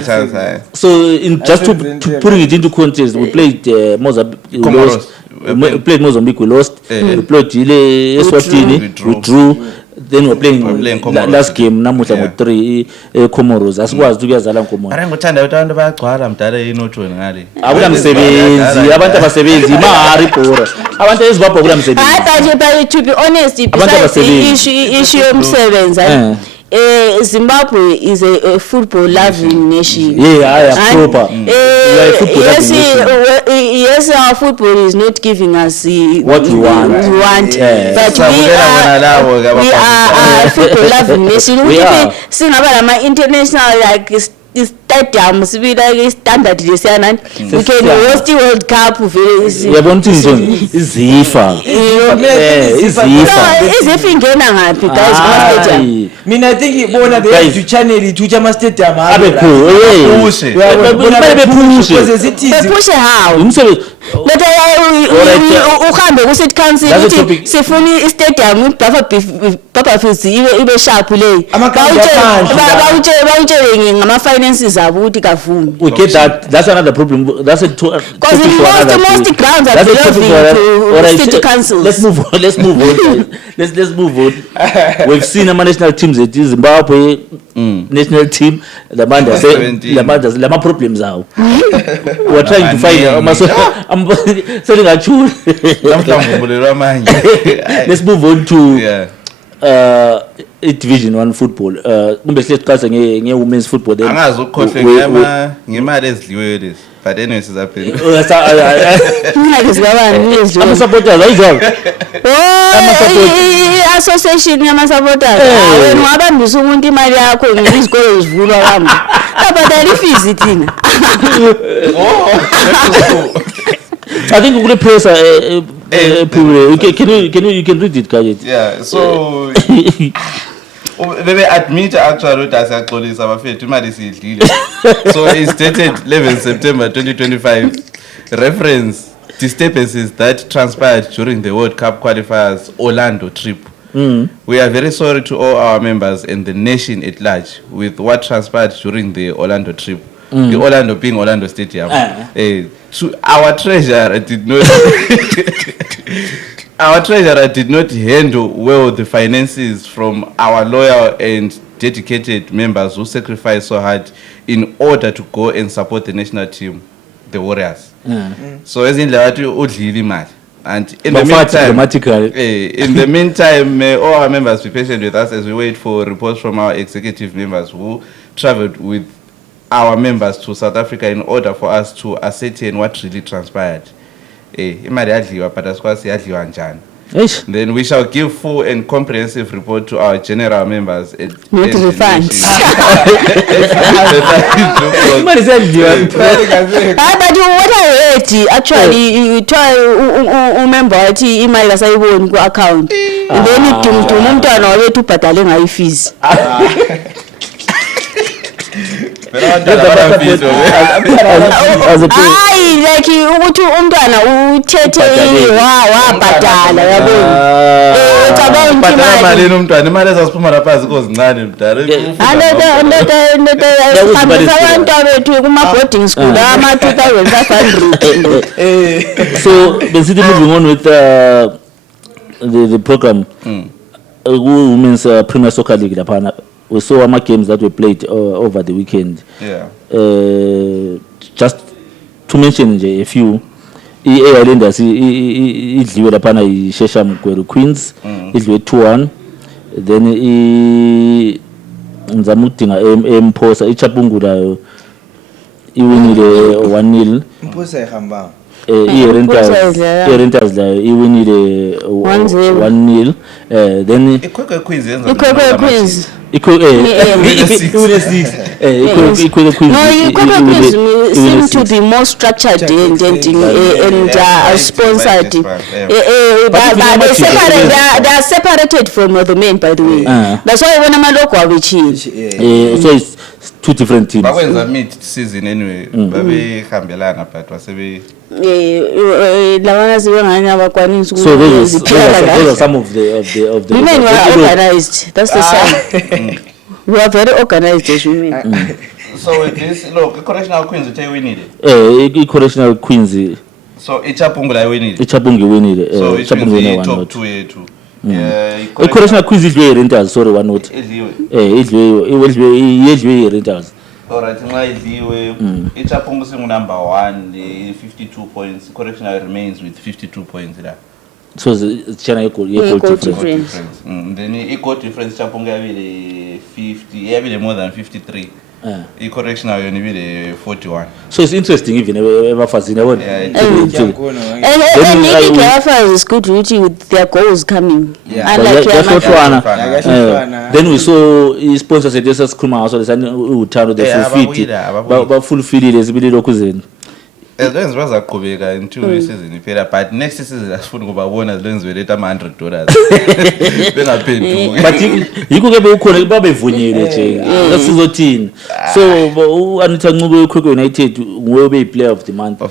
chance so in just to putting it into context we played Mozambique we lost we played Chile Eswatini we drew then we're playing last game namuhla ngo3 Comoros asikwazi ukuyazala ngoMoya ara ngothanda abantu bayagcwala mdala inotshweni ngale akulamsebenzi abantu abasebenzi imahari bhora abantu eZimbabwe akulamsebenzi but to be honest issue yomsebenzi Zimbabwe is a football loving nation. Yeah, I am proper. Yes, our football is not giving us what we want. But we are a football loving nation. We are. Singaba international like stadium sibi like standard lesiyana we can host the World Cup yabona ukuthi izifa izifa ingena ngapi guys kuma stadium mina I think bona they have to channel it to ama stadium abe push how umsebenzi leta uhambe ku city council uthi sifuni istadium Baba Fields ibe sharp le bawutshele ngama finances abo ukuthi kavumi we get that that's another problem that's a because most grounds are belonging to city councils let's move on we've seen ama national teams at Zimbabwe national team lama problems awo we're trying to find so let's move on to i-Division 1 football kumbe sihle siqasa nge-women's football then angazi ukukhohlwe ngemali ezidliweyo lezi but anyway sizaphendula Imali zikabani lezi. ama-supporters ayizwanga I-association yama-supporters. Wena ungabambisa umuntu imali yakho ngizikole zivulwa kambe. Abadala ifizi thina. I think kule pressure you can read it Kajet. yeah so bebe admit actually ukuthi asiyaxolisa abafethu imali siyidlile so it's dated 11 September 2025 reference disturbances that transpired during the World Cup qualifiers Orlando trip. We are very sorry to all our members and the nation at large with what transpired during the Orlando trip. The Orlando being Orlando Stadium. So our treasurer did not handle well the finances from our loyal and dedicated members who sacrificed so hard in order to go and support the national team, the Warriors. So as in udlile imali. And in the meantime, may all our members be patient with us as we wait for reports from our executive members who traveled with our members to South Africa in order for us to ascertain what really transpired. Imali yadliwa but asikwazi yadliwa njani. Then we shall give full and comprehensive report to our general members. Not refunds. Imali ziyadliwa. But what I heard actually you try umember wathi imali kasayiboni ku account. Then idumduma umntwana wethu ubhadale ngayo fees. Hayi like ukuthi umntwana uthethe wabhadala yabona ubhadala imali nomntwana imali ezasiphuma lapha azikozincane mdala abantu abethu kuma-boarding school ama-2500 so basically moving on with the program women's Premier Soccer League laphana we saw ama games that were played over the weekend. Yeah. Just to mention a few, i-Islanders idliwe laphana i-Shesha Mgweru Queens idliwe 2-1. Then ngizama ukudinga eMphosa iChapungula iwinile 1-0. Mphosa ihambanga. i-Rentals layo iwinile 1-0. Then ikhwekwe Queens yenza ikhwekwe Queens seem to be more structured and sponsored. They are separated from the men, by the way. That's why when I'm a local, so it's two different teams. bakwenza mid season anyway babehambelana but wasebe lawana sibengani abakwanisa so those are some of the women were organized. That's the same. We are very organized as women. so with this look correctional Queens uthe i-Correctional Queens so iChapungula iwinile iChapungula so iwinile iChapungula top 2 yethu i-Correctional Queens idliwe i-Rentals sorry 1-0 idliwe i-Rentals. Alright, nxa idliwe iChapungula singu number 1 52 points. Correctional remains with 52 points la. So it's China goal difference. Then i-goal difference iChapungula yabile 50 yabile more than 53. I-correctional yona ibile 41. So it's interesting even ebafazini yabona. And maybe Gafas is good with their goals coming. Then we saw i-sponsors esikhuluma ngaso lesani uthando the fulfilled bafulfillile zibili lokhu zeni. Lenziwe bazaqhubeka into season iphela but next season asifuna ukubabona lenziwe let ama$100 bengaphenduki but yikho ke bekukhona babevunyelwe nje asizothini so uAnita Ncube weKwekwe United nguye beyiplayer of the month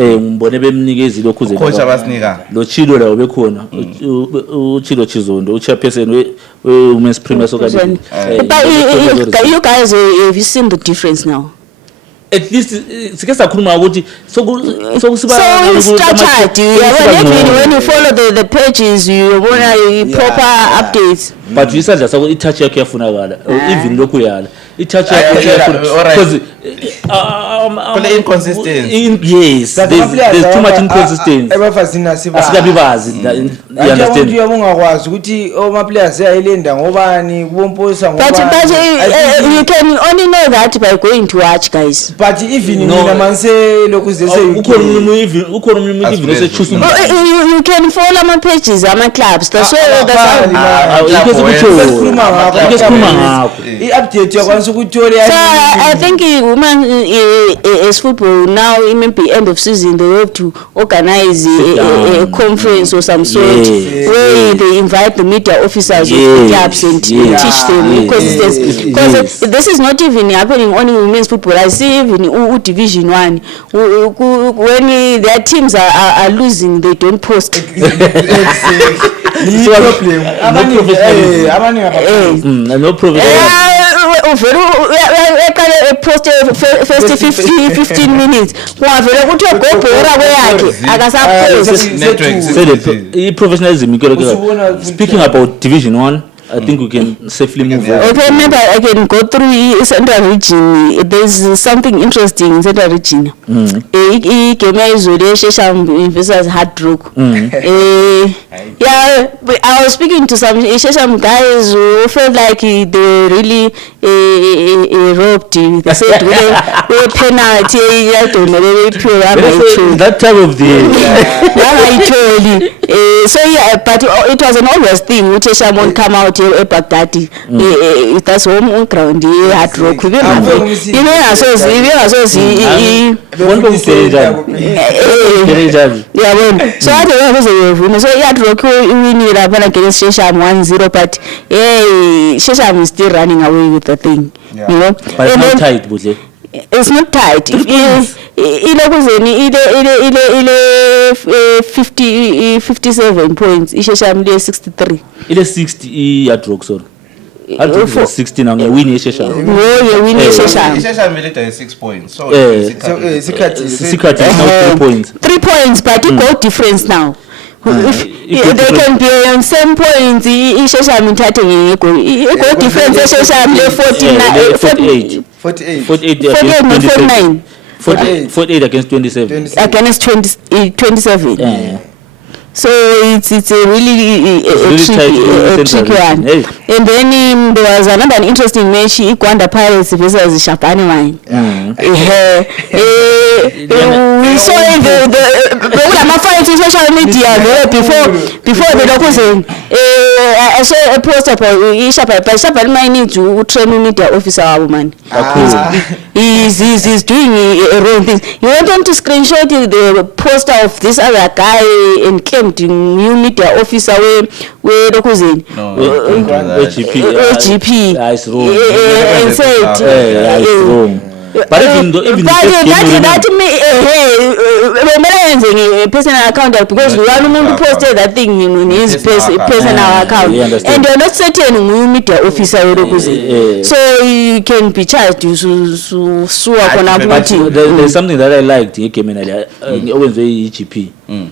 ngibone bemnikeza lokhu zeni coach abasinika lo Chilo lawo bekhona uChilo Chizondo uchairperson we-Women's Premier Soccer League. But you guys have you seen the difference now? At least sike sakhuluma ukuthi so structured when you follow the pages you want proper updates but isandla sakho i-touch yakho yafunakala even lokhu yala i-touch yakho because Kule inconsistency. Yes, there's too much inconsistency. Ebafazini asiba. Asikabibazi, you understand? Uyabungakwazi ukuthi oma players ayilenda ngobani kubomposa ngobani. But you can only know that by going to watch, guys. But even mina manse lokuze say ukhona umuntu even ese choose You can follow my pages, my clubs. That's why i-update yakwanisa ukuthola. So I think women as football now, maybe end of season they have to organize a conference or some sort where they invite the media officers of the clubs and teach them because this is not even happening only in women's football. I see even Division 1 when their teams are losing, they don't post. No problem. Post first 15 minutes. Wavela ukuthi ogobhora kweyakhe akasapost. Professionalism. Speaking about Division 1, I think we can safely move on. Okay, maybe I can go through Central Region. There's something interesting in Central Region. Game is Shesham versus Hard Rock. Yeah, I was speaking to some Shesham guys who felt like they really robbed. They said we penalty. I don't know. That time of the year. So yeah, but it was an obvious thing. Shesham won't come out here Baghdadi. That's home ground. Hard Rock. You know, so so I don't know. So Hard Rock we need against Shesham 1-0, but Shesham is still running away with the thing. Yeah. You know, but it's not tight, Bule. It's not tight. Ile 57 points. Shesham 63. Ile 60 Hard Rock, sorry. Hard Rock 16 and win Shesham. No, you win Shesham. Shesham military 6 points. So Sikati now 3 points. 3 points, but you go difference now. They can be on same points. Shesham inthatheng go difference Shesham 48 against 27. Against 27. Yeah. So it's a really tricky one. Hey. And then there was another interesting match, Gwanda Pirates versus Shabani Wine. We saw the fight in social media before the local. I saw a post about Shabani Wine need to train media officer woman. He's doing a wrong thing. You want them to screenshot the poster of this other guy and claim new media officer where Dokuzin GP it's wrong. And said it's wrong. But even that personal account because one posted that thing in his personal account and you're not certain who media officer so you can be charged to sue there's something that I liked always very GP no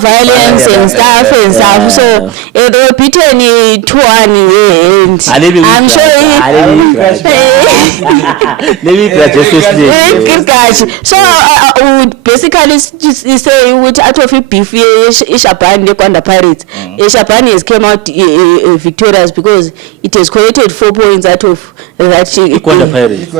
violence and stuff so they were beaten 2-1 I'm sure so I would basically say with out of beef Shabani the Gwanda Pirates Shabani has came out victorious because it has collected 4 points out of that Gwanda Pirates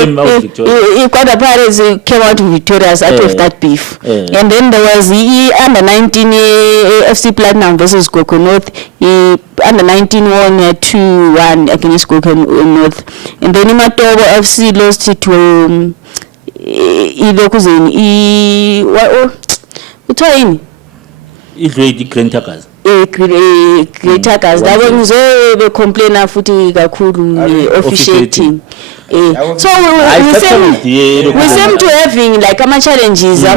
came out victorious. Gwanda Pirates came out victorious out of that beef and then there was the under 19 FC Platinum versus Goko North. Under 19 won 2-1 against Goko North. And then Imatobo FC lost it to Ilokuzeni. Uthoyini? Idlwe Grand Tigers. Great Tigers. That one is complain futhi kakhulu officiating. So we seem to having like challenges. I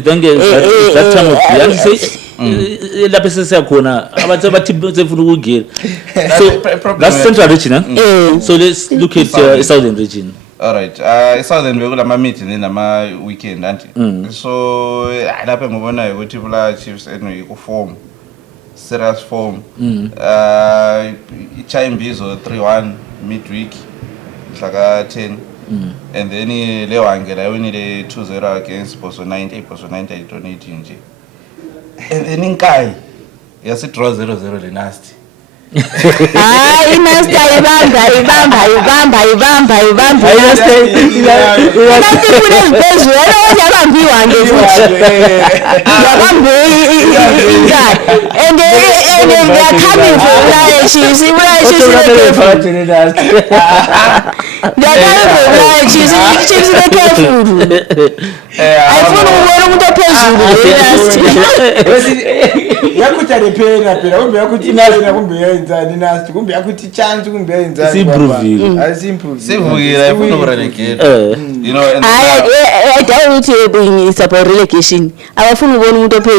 think it's that time of the year. Lapha sesiyakhona abantu abathi sefuna ukungena so that's Central Region so let's look at Southern Region. All right, Southern bekulama meeting nama weekend anti so lapha ngibona ukuthi Bula Chiefs eno iku form serious form. Chimbizo 3-1 midweek, Shaka 10. And then Lewangela winning 2-0 against Boso 90, I donate inji. And then in Kai, yes, it draws 0-0 the nasty. Inasta ibamba and they are coming for she's You know, and I doubt it's about relegation. I feel one to pay.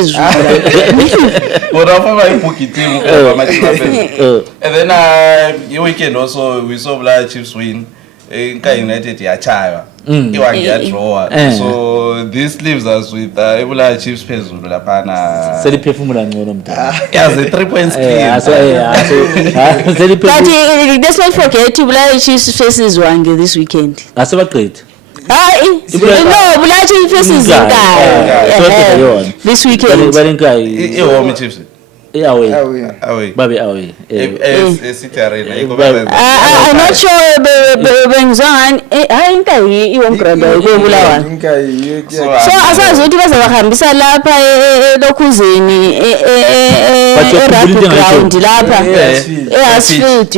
And then you weekend also we saw Black Chiefs win. United Yachawa. Draw. So this leaves us with Ebola Chiefs Pezu Lapana. Yes, the 3 points clear. But let's not forget Ebola Chiefs faces one this weekend. That's about great. No, Ebola Chiefs faces this weekend. Chiefs. Away. Baby away. I'm not sure Benzan I won't so asazothi bazabahambisa lapha lokuzeni ground lapha eHasfield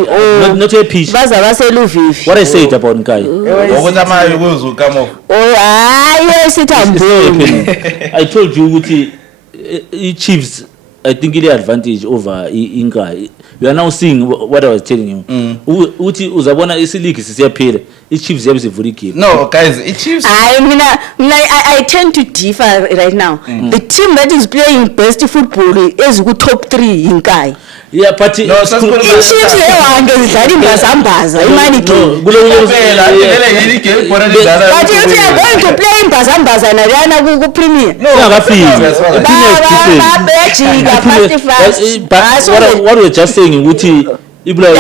not a pitch. bazabaseluvivi. What I said about Nkai. I told you Uti Chiefs, I think it advantage over Inkai. You are now seeing what I was telling you. Uti uzabona isi league sisiyaphela. Chiefs yabe sivulike. No, guys, Chiefs. I tend to differ right now. The team that is playing best football is top 3 in Kai. Yeah, but Chiefs zidlala imbazambaza imali game. But if you are going to play imbazambaza nalana ku Premier. What we're just saying Uti Ibra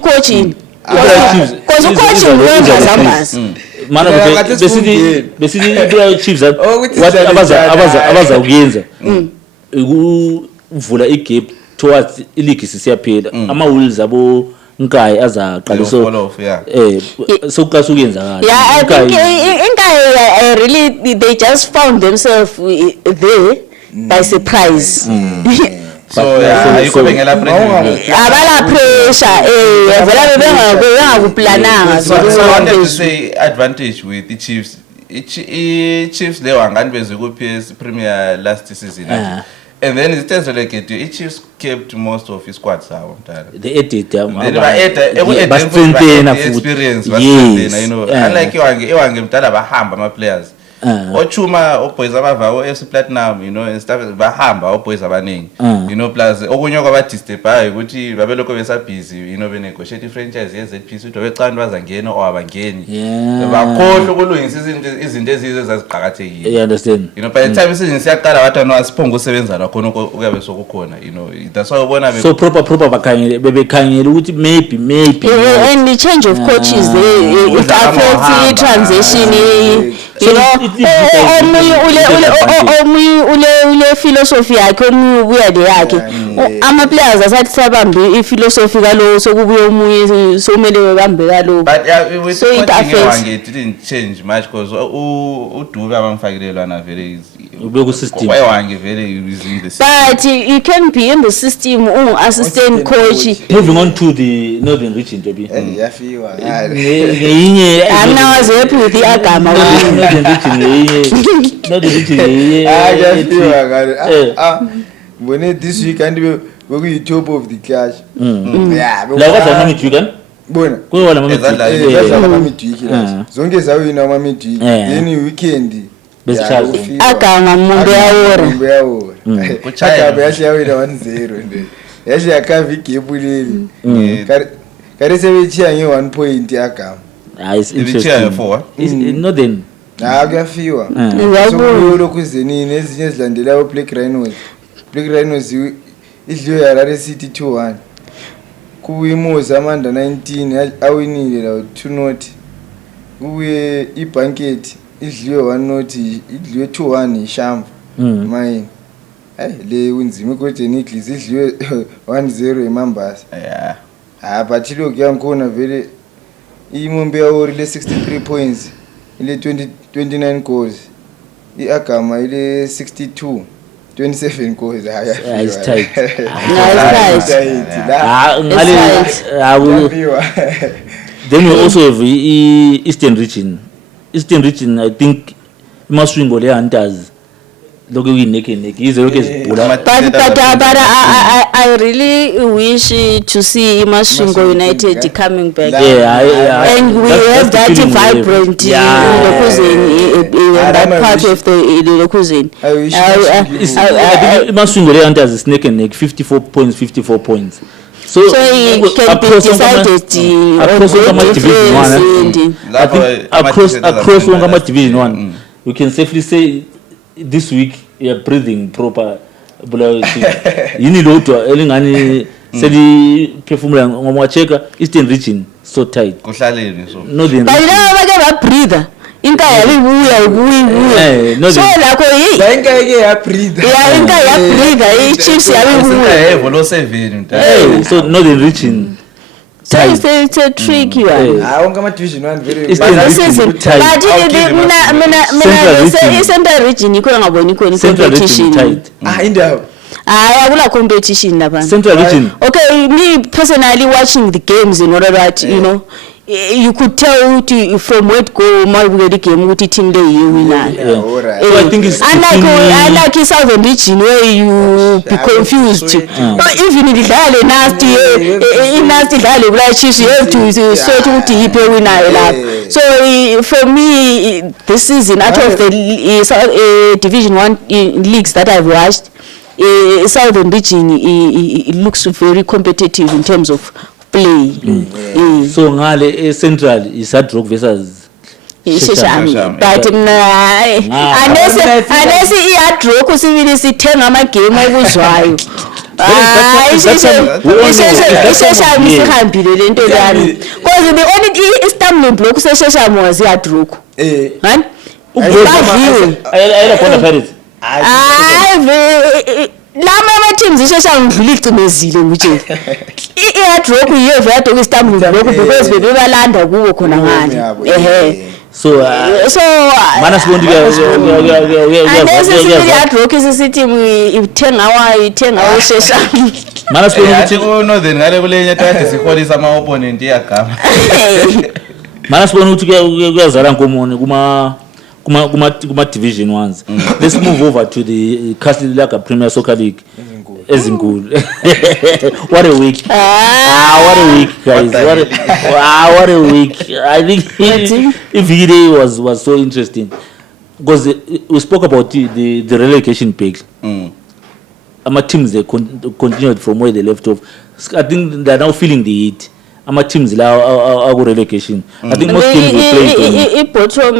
coaching. Because coaching imbazambaza. Man basically Ibra Chiefs what abaza ukuyenza ukuvula igap towards league sisiyaphela ama Wolves abo Nkai azaqaliso so kasukuyenza kahle. Yeah, I think Nkai really they just found themselves there by surprise. So ayikho bengela pressure. Abala pressure vela bengakuplananga. So I wanted to say advantage with the Chiefs. Chiefs they were ngani beze ku PS Premier last season. And then it turns relegated. Chiefs kept most of his squad sawo mdala. They edit them. Experience you know. Unlike iwange mdala bahamba ama players. Ochuma oboys abava FC Platinum, you know, and stuff bahamba oboys abaningi. You know, plus okunye kwaba disturb ukuthi babeloko besa busy, you know, benegotiate franchise yeZPC uthi becandwa zangena or abangeni. Bakhohle ukulungisa izinto ezizwe ezaziqhakathekile. You understand? You know, by the time isizini siyaqala wathi no asiphonga usebenza la khona ukuyabe sokukhona, you know. That's why ubona so proper bakhangele bebekhangela ukuthi maybe and the change of coaches it affects the transition, you know. Ule philosophy yakhe omunye ubuya yakhe ama players asathi sabambe iphilosophy kalo sokubuya omunye somele bebambe kalo. But so it affects. It didn't change much because uDube abamfakilelwa na vele ubeka system wayewange vele using the system. But you can be in the system assistant coach. Moving on to the Northern Region to be yafiwa ngenye amnawazi happy with the agama Northern Region yafiwa ngale mbone this week and we top of the clash. Yeah la kwaza midweek bona kuwona midweek zonke zawina ama midweek then weekend agama mundu yawora kuchaya yashawina 1-0 nde yashakava igap leli kare sebechiya nge 1 point agama it's interesting for Northern kuyafiwa so lokuzeni nezinye ezilandelayo Black Rhinos idliwe Harare City 2-1 kuyimuza amanda 19 awinile lawo 2-0 kuye iBanket idliwe 1-0 idliwe 2-1 iShamva mayini le unzima kodwa Eagles idliwe 1-0 eMambasa yeah but lo kuyangikhona vele iMumbi yawori le 63 points ile 29 goals iAgama ile 62 27 goals it's tight. Then we also have Eastern Region. Eastern Region, I think must swing ole hunters. Look we neck is okay. But I really wish to see Masvingo United coming back. Yeah, and we have that vibrant that part of the Lokuzin. I wish Masvingo ole hunters is neck and neck 54 points. So it can be decided across Division 1. I think across Wangama Division 1, we can safely say this week you are breathing proper. Yini lodwa elingani seli phefumula ngomwacheka Eastern Region so tight. kuhlaleni so Northern but bake ba breather inka yabibuya so lakho Zanka yake ya breathe ya inka ya breather iChiefs yabibuya hey volo 7 Hey, so Northern Region so it's a tricky one. wonke ama division 1 very Eastern But Region tight. mina Central Region ikho ngaboni khona Central Region competition. tight. indaba Akula competition lapha. Central Region. Okay, me personally watching the games in order that you know you could tell from where to go my the game ukuthi team leyi yewina. alright So I think it's Unlike Southern Region where you be confused. Even idlale nasty nasty dlale bula Chiefs you have to sort ukuthi iphe winayo lapha. So for me this season out of the Division 1 leagues that I've watched, Southern Region it looks very competitive in terms of play. So ngale Central is Hard Rock versus Shesham. But unless i-hard rock usibili sithenga ama game okuzwayo. Ishesham isihambile lento lana. Because the only stumbling block seShesham was i-hard rock. Right? Ubaviwe. ayela khona Pirates. Lama ama-teams ishesham ngidlula icimezile ngutshela. I-hard rock yiyo vele okustumbling block because bebebalanda kuwo khona ngale. So mana sibondi hard rock isisithi ithenga uShesham. mana sibondi ukuthi uNorthern ngale kulenye kade siholisa ama opponent iyagama mana sibondi ukuthi kuyazala ngomone kuma division 1s. Let's move over to the Castle Lager Premier Soccer League. Ezinkulu. What a week. What a week, guys. What a week. I think video was so interesting because we spoke about the relegation page. Our teams they continued from where they left off. I think they're now feeling the heat. Our teams are relegation. I think most teams will play bottom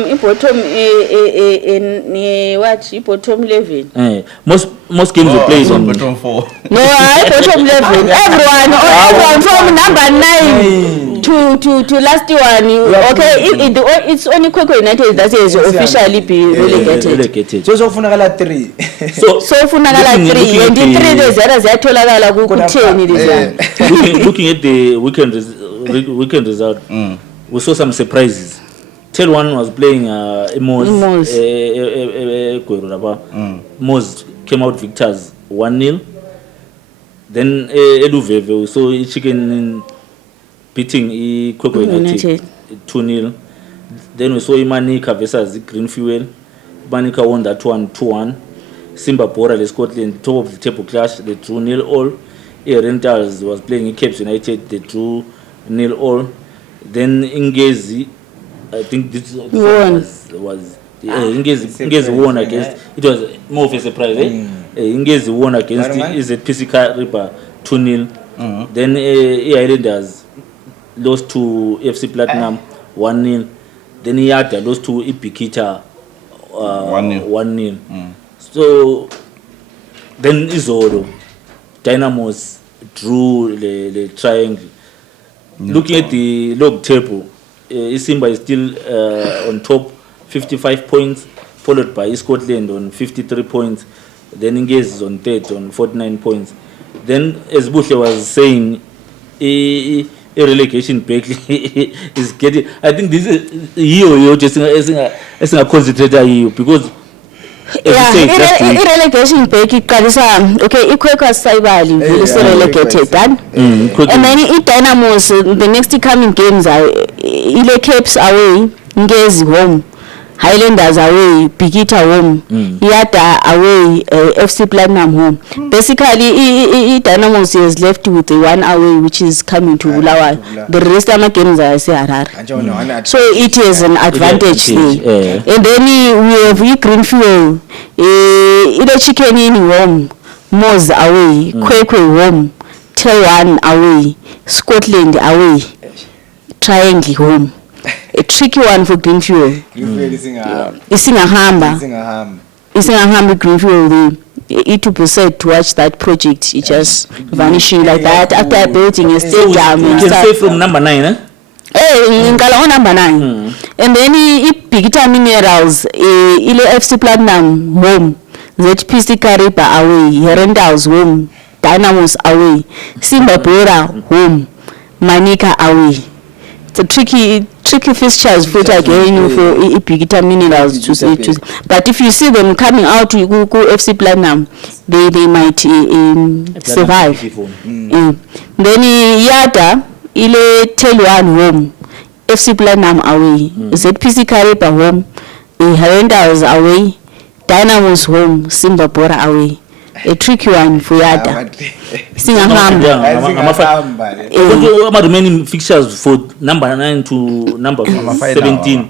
bottom 11. Most games will play on bottom 4 No, bottom 11. Everyone from number 9 to last one. Okay, it's only Kwekwe United that is officially be relegated. so kufunakala 3 So funakala 3 and 3 lezara ziyatholakala ku 10 lezana. Looking at the weekend result, we saw some surprises. Tel One was playing Moz. Moz came out victors 1-0. Then Eluveve, we saw Chicken beating Kwekwe United 2-0. Then we saw Imanika versus Green Fuel. Imanika won that one 2-1. Simba Bora, the Scotland, top of the table clash, they drew 0-0. Rentals was playing Cape United, they drew 0-0. Then Ingezi, I think this was Ingezi won against. It was more of a surprise. Ingezi won against is a Pisika River 2-0. Then Islanders lost to FC Platinum 1-0. Then Iata lost to Ipikita 1-0. So then Izolo Dynamos drew the triangle. Looking at the log table, Isimba is still on top, 55 points, followed by Scotland on 53 points. Then Ingezi is on third on 49 points. Then, as Buhle was saying, a relegation back is getting. I think this is you just as a concentrator here because. Yeah, relegation back iqalisa okay iKwekwa Saibali vele se relegated done. And then iDynamos the next coming games are ile Capes away, Ngezi home, Highlanders away, Bikita home, Yada away, FC Platinum home. Basically iDynamos is left with the one away which is coming to Bulawayo. The rest of the games are Harare. So it is an advantage there. And then we have Greenfield, ile Chicken in home, Moz away, Kwekwe home, Telwan away, Scotland away, Triangle home. A tricky one for Greenfield. Isingahamba Greenfield. It to proceed to watch that project. It just vanishing like that after building a stadium. You can say from number 9, eh? Ngala number 9. And then Bigita Minerals, ile FC Platinum home, ZPC Kariba away, Herendals home, Dynamos away, Simba Bora home, Manika away. It's a tricky fixtures for again for Bigita Minerals to say. But if you see them coming out to go FC Platinum, they might survive. Then Yada ile Telwan home, FC Platinum away, ZPC Kariba home, Herendals away, Dynamos home, Simba Bora away. A tricky one for Yada. Ama remaining fixtures for number 9 to number 17.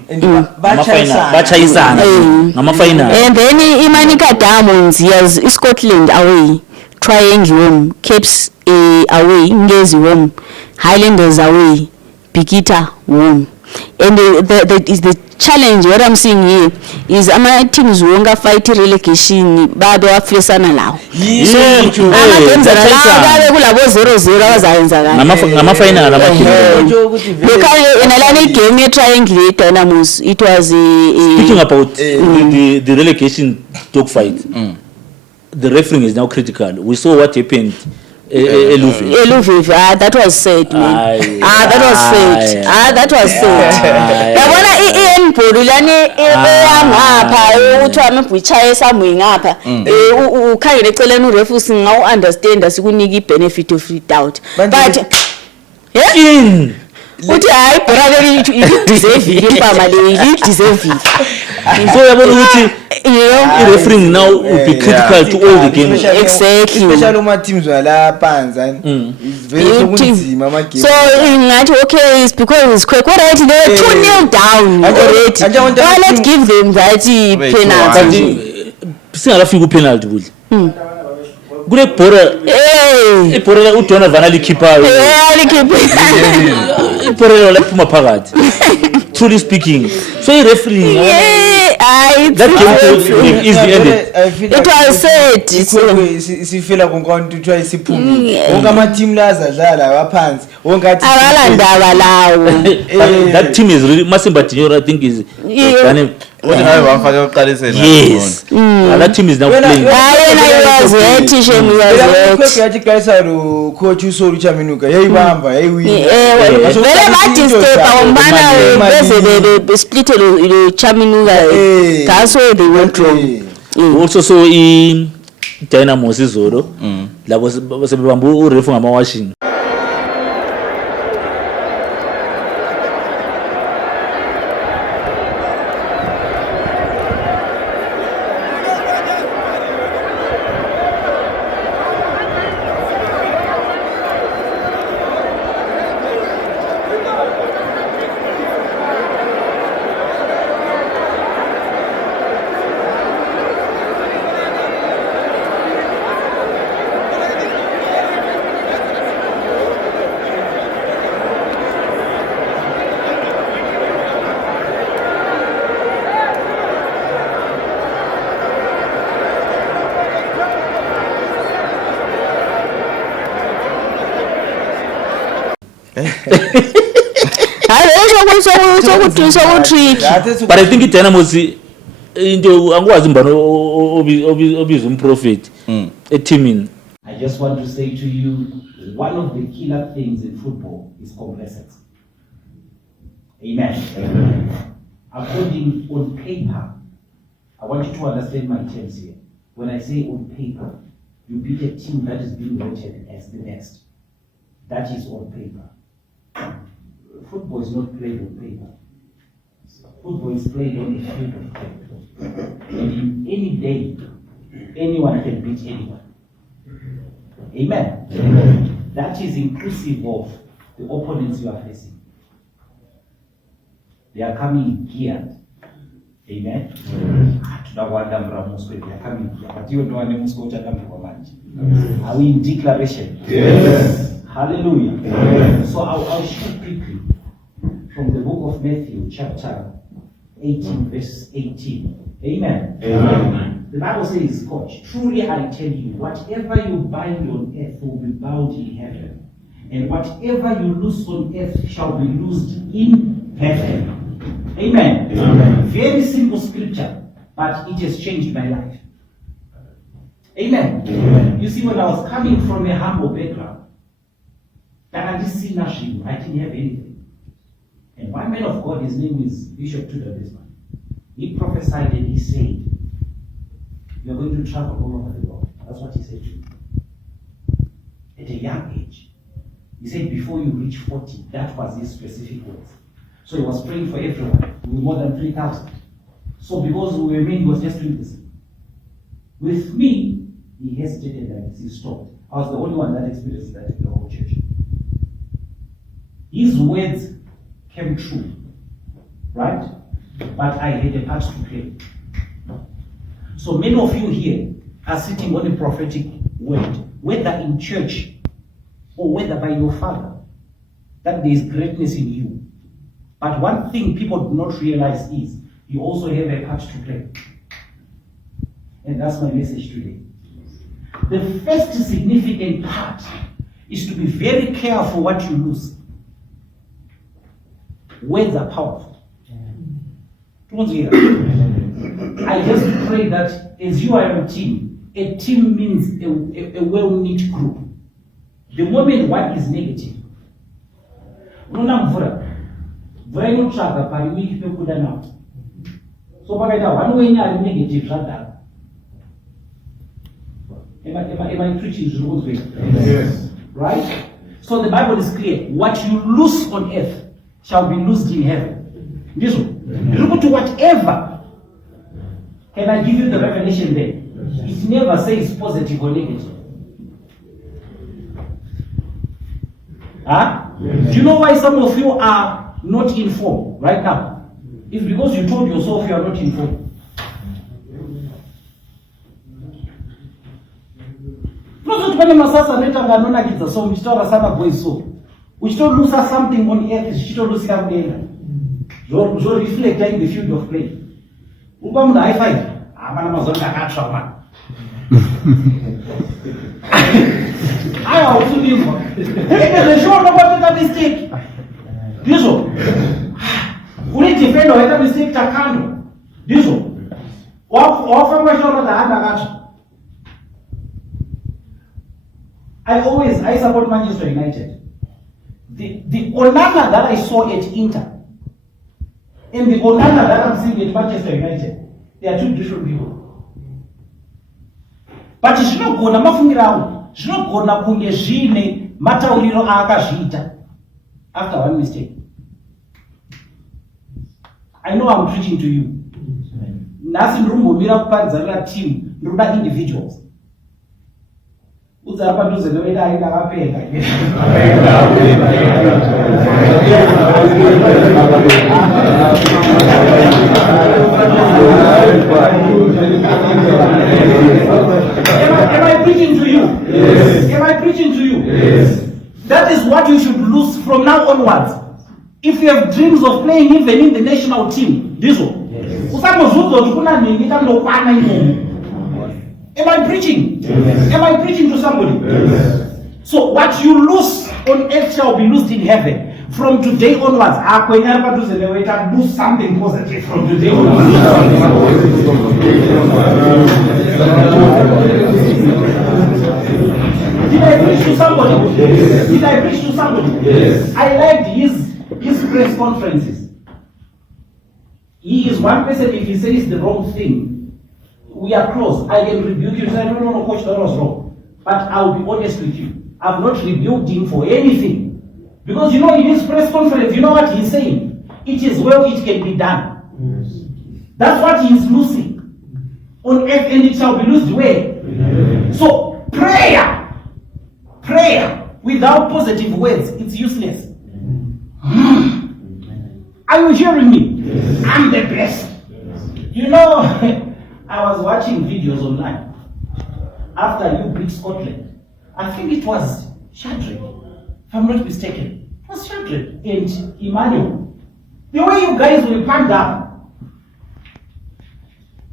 Bachayisana. And then Imanika Diamonds, yes, Scotland away, Triangle home, Capes away, Ngezi home, Highlanders away, Bikita home. And the challenge what I'm seeing here is ama teams wonga fight relegation bado afisana lawo. So ama teams lawo kulabo 0-0 abazayenza kahle. Ngama final Lokale enalani game ye Triangle Dynamos it was speaking about the relegation dogfight. The refereeing is now critical. We saw what happened. Eluviv, that was said. That was said. Yabona iNbhulu lani eyangapha uthi ambuchaye samwe ngapha ukhangele eceleni urefu singawu understand sikunika ibenefit of doubt. But in uthi hayi brother you deserve impama le you deserve it. So yabona ukuthi refereeing now will be critical to all the games. Exactly. Especially my teams were la panza. It's very kunzima ama games. So ngathi okay it's because it's quick. What right they were 2-0 down already. Why let's give them that penalty. Singakafika upenalty budli. Kule bhora ibhora uDona Vana likhipha. Ibhora laphuma phakathi. Truly speaking. So refereeing that game is the end. It was said sifela konke uthiwa isiphumi wonke ama team laza dlala waphansi wonke athi abalandaba lawo. That team is really Masimba Tinyoro I think is done. Yes. That team is now playing. yathi kaisa lo coach uSolu Chaminuka yayibamba yayiwina vele bathi step awumbana beze split lo Chaminuka. That's why they went wrong. Also so Dynamos izolo labo sebebamba urefu ngama washing. So tricky. But I think Dynamos into angwazi mbano obiza umprofit eteamini. I just want to say to you, one of the killer things in football is complacency. Amen. According on paper, I want you to understand my terms here. When I say on paper, you beat a team that is being rated as the next. That is on paper. Football is not played on paper. Football is played on a field of play. And any day, anyone can beat anyone. Amen. That is inclusive of the opponents you are facing. They are coming geared. Amen. They are coming geared. But you are we in declaration? Yes. Hallelujah. Yes. So I'll shoot quickly from the book of Matthew, chapter 18, verse 18. Amen. Amen. The Bible says, Coach, truly I tell you, whatever you bind on earth will be bound in heaven, and whatever you loose on earth shall be loosed in heaven. Amen. Amen. Very simple scripture, but it has changed my life. Amen. Amen. You see, when I was coming from a humble background, I didn't have anything. And one man of God, his name is Bishop Tudor Desmond. He prophesied and he said, "You're going to travel all over the world." That's what he said to me. At a young age. He said before you reach 40, that was his specific words. So he was praying for everyone. We were more than 3,000. So because we were many, he was just doing this. With me, he hesitated and he stopped. I was the only one that experienced that in the whole church. His words came true, right? But I had a part to play. So many of you here are sitting on a prophetic word, whether in church or whether by your father, that there is greatness in you. But one thing people do not realize is you also have a part to play. And that's my message today. The first significant part is to be very careful what you lose. Words are powerful. I just pray that as you are a team means a well-knit group. The moment one is negative, very much but we keep put them out. So one way are negative, am I preaching the wrong way? Yes. Right? So the Bible is clear. What you lose on earth shall be loosed in heaven. This one. Look to whatever. Can I give you the revelation there? It never says positive or negative. Huh? Yes. Do you know why some of you are not informed right now? It's because you told yourself you are not informed. So we still lose something on earth, we still lose something. So reflect in the field of play. Ubam the high five. I also do. It is a short about the mistake. This one. We need to defend or mistake Takano. This one. Often my short of the hand. I support Manchester United. The Onana that I saw at Inter and the Onana that I'm seeing at Manchester United, they are two different people. But it's not going to mafungira, it's not going to kungezine matauriro akazvita after one mistake. I know I'm preaching to you. Nasi ndrumbomira kuparadzanira team, ndruda individuals. Udzapa ndozenoenda aida vapenda. Am I preaching to you? Yes. Am I preaching to you? Yes. That is what you should lose from now onwards. If you have dreams of playing even in the national team, this one. Am I preaching? Yes. Am I preaching to somebody? Yes. So what you lose on earth shall be loosed in heaven. From today onwards, do something positive from today onwards. Did I preach to somebody? Did I preach to somebody? Yes. I liked his press conferences. He is one person, if he says the wrong thing, we are close. I can rebuke you and say, no, coach, that was wrong. But I'll be honest with you. I've not rebuked him for anything. Because in his press conference, you know what he's saying? It is well, it can be done. Yes. That's what he is loosing. On earth, and it shall be loosed where? Yes. So, prayer without positive words, it's useless. Are you hearing me? Yes. I'm the best. Yes. I was watching videos online after you beat Scotland. I think it was Shadrach, if I'm not mistaken. It was Shadrach and Emmanuel. The way you guys were packed up,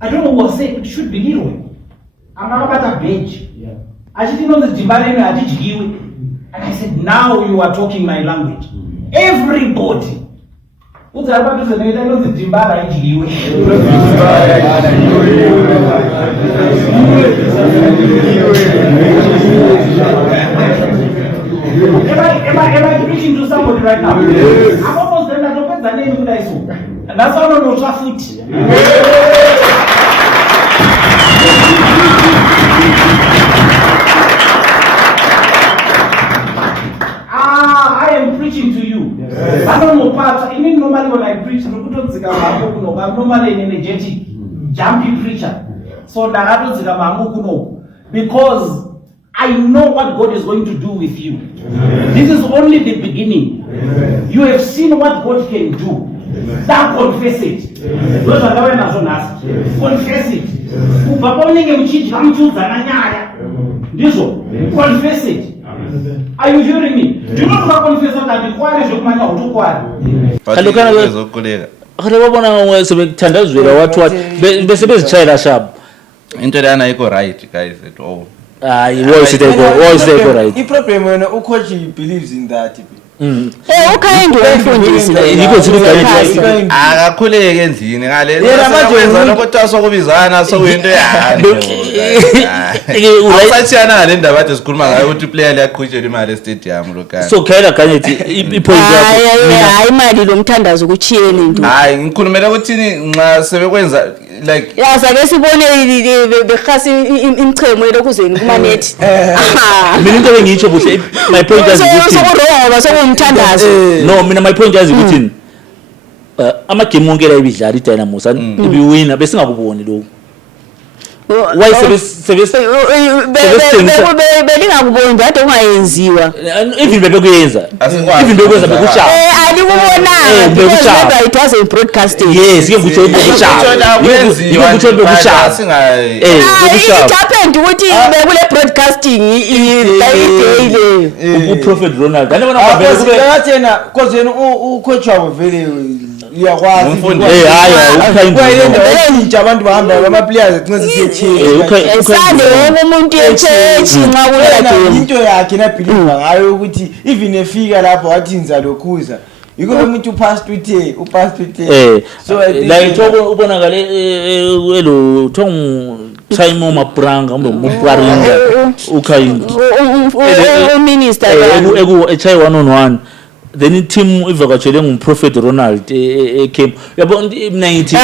I don't know what say it should be Leroy. I'm about a bench. Yeah. I didn't know the Dimbarene, I did give it. And I said, now you are talking my language. Everybody. What's about to say? I know the Dimbara ijigiwe. Am I preaching to somebody right now? Yes. I'm almost done. I don't put the name in my soul. And that's how I know foot. I am preaching to you. Yes. I don't know parts. Even normally when I preach, I'm normally an energetic, jumpy preacher. So because I know what God is going to do with you. Amen. This is only the beginning. Amen. You have seen what God can do. Amen. Now confess it. Those are the ones confess it. This one, confess it. Are you hearing me? Do you know what confess that requires you right, guys, at all. Was it right? The problem when a coach believes in that. Kind akakhuleke endlini ngale lokuthiwa sokubizana sokwinto awusathiyana ngale ndaba bathi sikhuluma ngayo ukuthi player liyaqhutshela imali estadium lokani so khayela kanye ipoint hayi imali lomthandazo ukuchiyene nje hayi ngikhulumela ukuthi nxa sebekwenza like sake sibone bekhasi imchemo lokuzeni kuma net mina into engiyitsho buhle my point is ukuthi sokuronga sokumthandazo no mina my point is ukuthi ama game wonke la ibidlala iDynamos ibiwina bese ngakuboni lo why belingakuboni kade ungayenziwa even bekuyenza even bekwenza bekushaya alikubonanga it was in broadcasting yes ke ngikutsho bekushaya ngikutsho bekushaya it happened ukuthi bekule broadcasting idayile uProphet Ronald andibona ngavela kube yathena kozeni ucoach wabo vele uyakwazi hayi abantu bahamba ama players ecenzise esande wonke umuntu echurch nxa kulala into yakhe na believe ngayo ukuthi even efika lapho wathi inza lokhuza yiko umuntu upast so la ithobo ubonakale elo thong Simon Mapranga umupwaringa ukhayini minister echai 1-on-1 then team ivakatshele nguProphet Ronald came yabo 90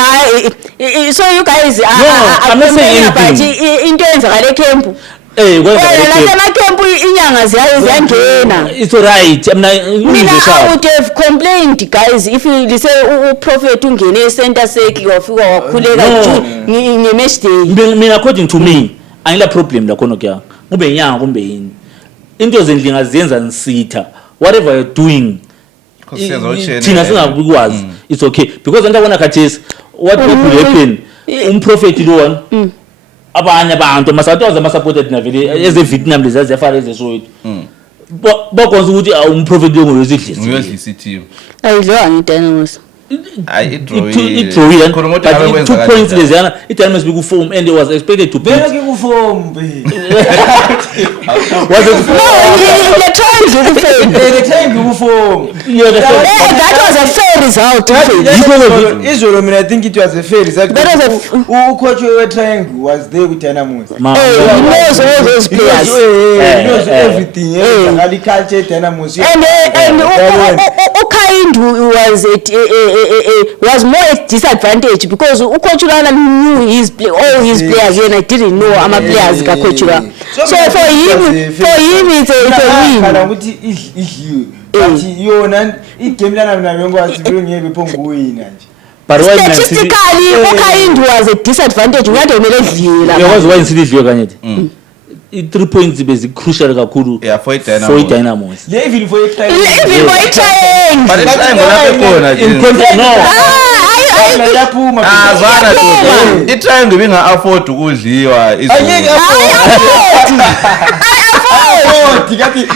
so you guys I'm not saying anything into enzakale camp kwenza la camp inyanga ziyangena it's alright mina I would have complained guys if you say uProphet ungene ecenter circle wafika wakhuleka ngematch day mina according to me ayila problem la khona kya kube inyanga kumbe yini into zendlinga ziyenza nisitha whatever you're doing thina singakwazi it's okay because andabona khathesi what will happen umprophet lo one abanye abantu masathoza masupported na vele eze Vietnam lezaziyafara ezesowethu bakwenza ukuthi umprophet lo ngoyesidlisi ngoyesidlisi team ayidliwa ngeDynamos it drew in, but 2 points lezana it must be ku form and it was expected to beat. Beke ku form be. Was it No, they're trying to defend. They're trying to form. yeah, That was a fair result. Israel, I mean, I think it was a fair result. That was Who coach we triangle was there with Dynamos. He knows all those He players. knows everything. Agriculture, Dynamos. And Ukind was more at disadvantage because Ukochulana knew all his players and I didn't know ama players ka Kochula. So for him it's a win. Kana ukuthi idliwe. But yona igame lana mina ngiyakwazi ngeke iphonguwina nje. but why Statistically Ukind was a disadvantage ngade umele edliwe la. yazi why City idliwe kanye 3 points basic crucial kakhulu for Dynamos. Yeah, even for a try. Even for trying. but In contract, no. Yaphuma. Zwana to itriangle binga afford ukudliwa Angeke afford. Tikati.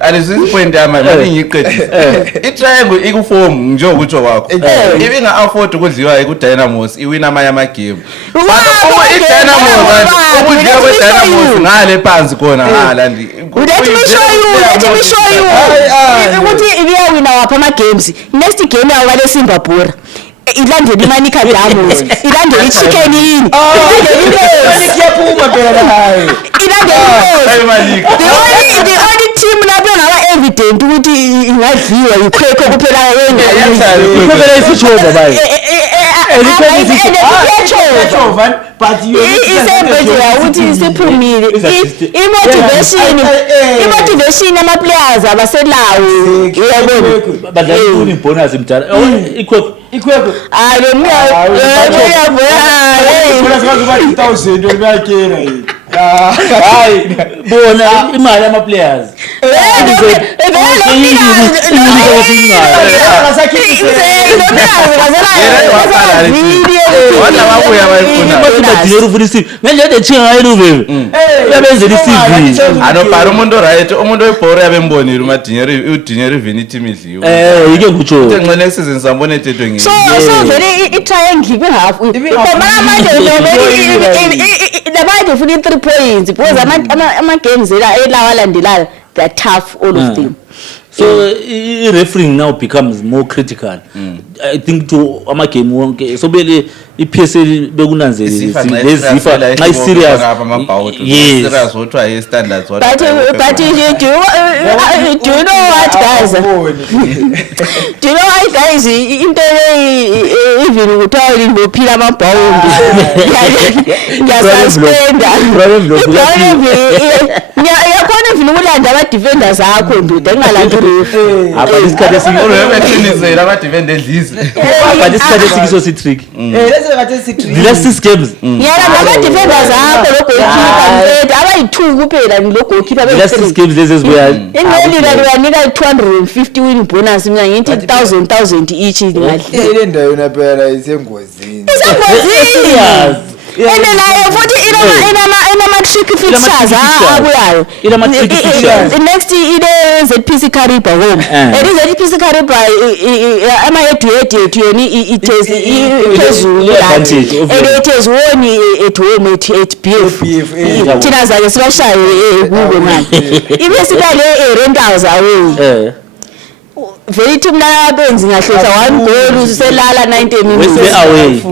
Alisisi point yami ngiyiqedisa itriangle ikuform nje ukuthi wakho ibinga afford ukudliwa eku-Dynamos iwina amanye ama-game but i-Dynamos ukudliwa kwe-Dynamos ngale phansi khona ngala Let me show you. Ukuthi ibiyawina wapha ama-games. Next game yawale Singapore. Ilandela iManica Damos. Ilandela iChicken Inn. Iyaphuma phela hayi. Ilandela the only team lapho ngaba evident ukuthi ingadliwa yikhwekho kuphela yenga. Kuphela isichoba bayi. But you ukuthi isiphumile imotivation ama-players abaselawo uyabona badlala ibonus mdala ikhwekho hayi bona imali ama-players ngendlela ethinga ngayo luveve uyabenzela i-CV anobhala umuntu right umuntu webhoro yabembonile udinyeri ivini iteam idliwe yike ngitsho ngenxa next season sambona etetwe ngiyo so vele i-triangle ibehalf labanye funa i-3 points because ama-games elawa alandelayo they're tough all of them. So refereeing now becomes more critical. I think to ama-game wonke so bele i-PSL bekunanzelisa lezifa nxa serious yes what are standards what but do you know what guys do you know what guys into even kuthiwa libophila amabhawundi ngiyasuspenda yakhona vile ukulanda ama-defenders akho ndoda engalandi referee isikhathi esingiqinizela ama-defender edlise but isikhathi esikiso si-trick the last 6 games yena ama-defenders akho lo goalkeeper abayi-2 kuphela lo goalkeeper the last 6 games lezi ezibuya inelila liwanika i-250 win bonus mina ngithi 1,000 each ile ndawo yona phela isengozini and nayo futhi inama-tricky fixtures abuyayo next ile ZPC Kariba home and ZPC Kariba ama-head yona iphezulu and it has won at home at BF thina zake sibashaye kubo manje ibe sibale rentals away very team la benzi ngahlotha 1 goal uselala 90 minutes we away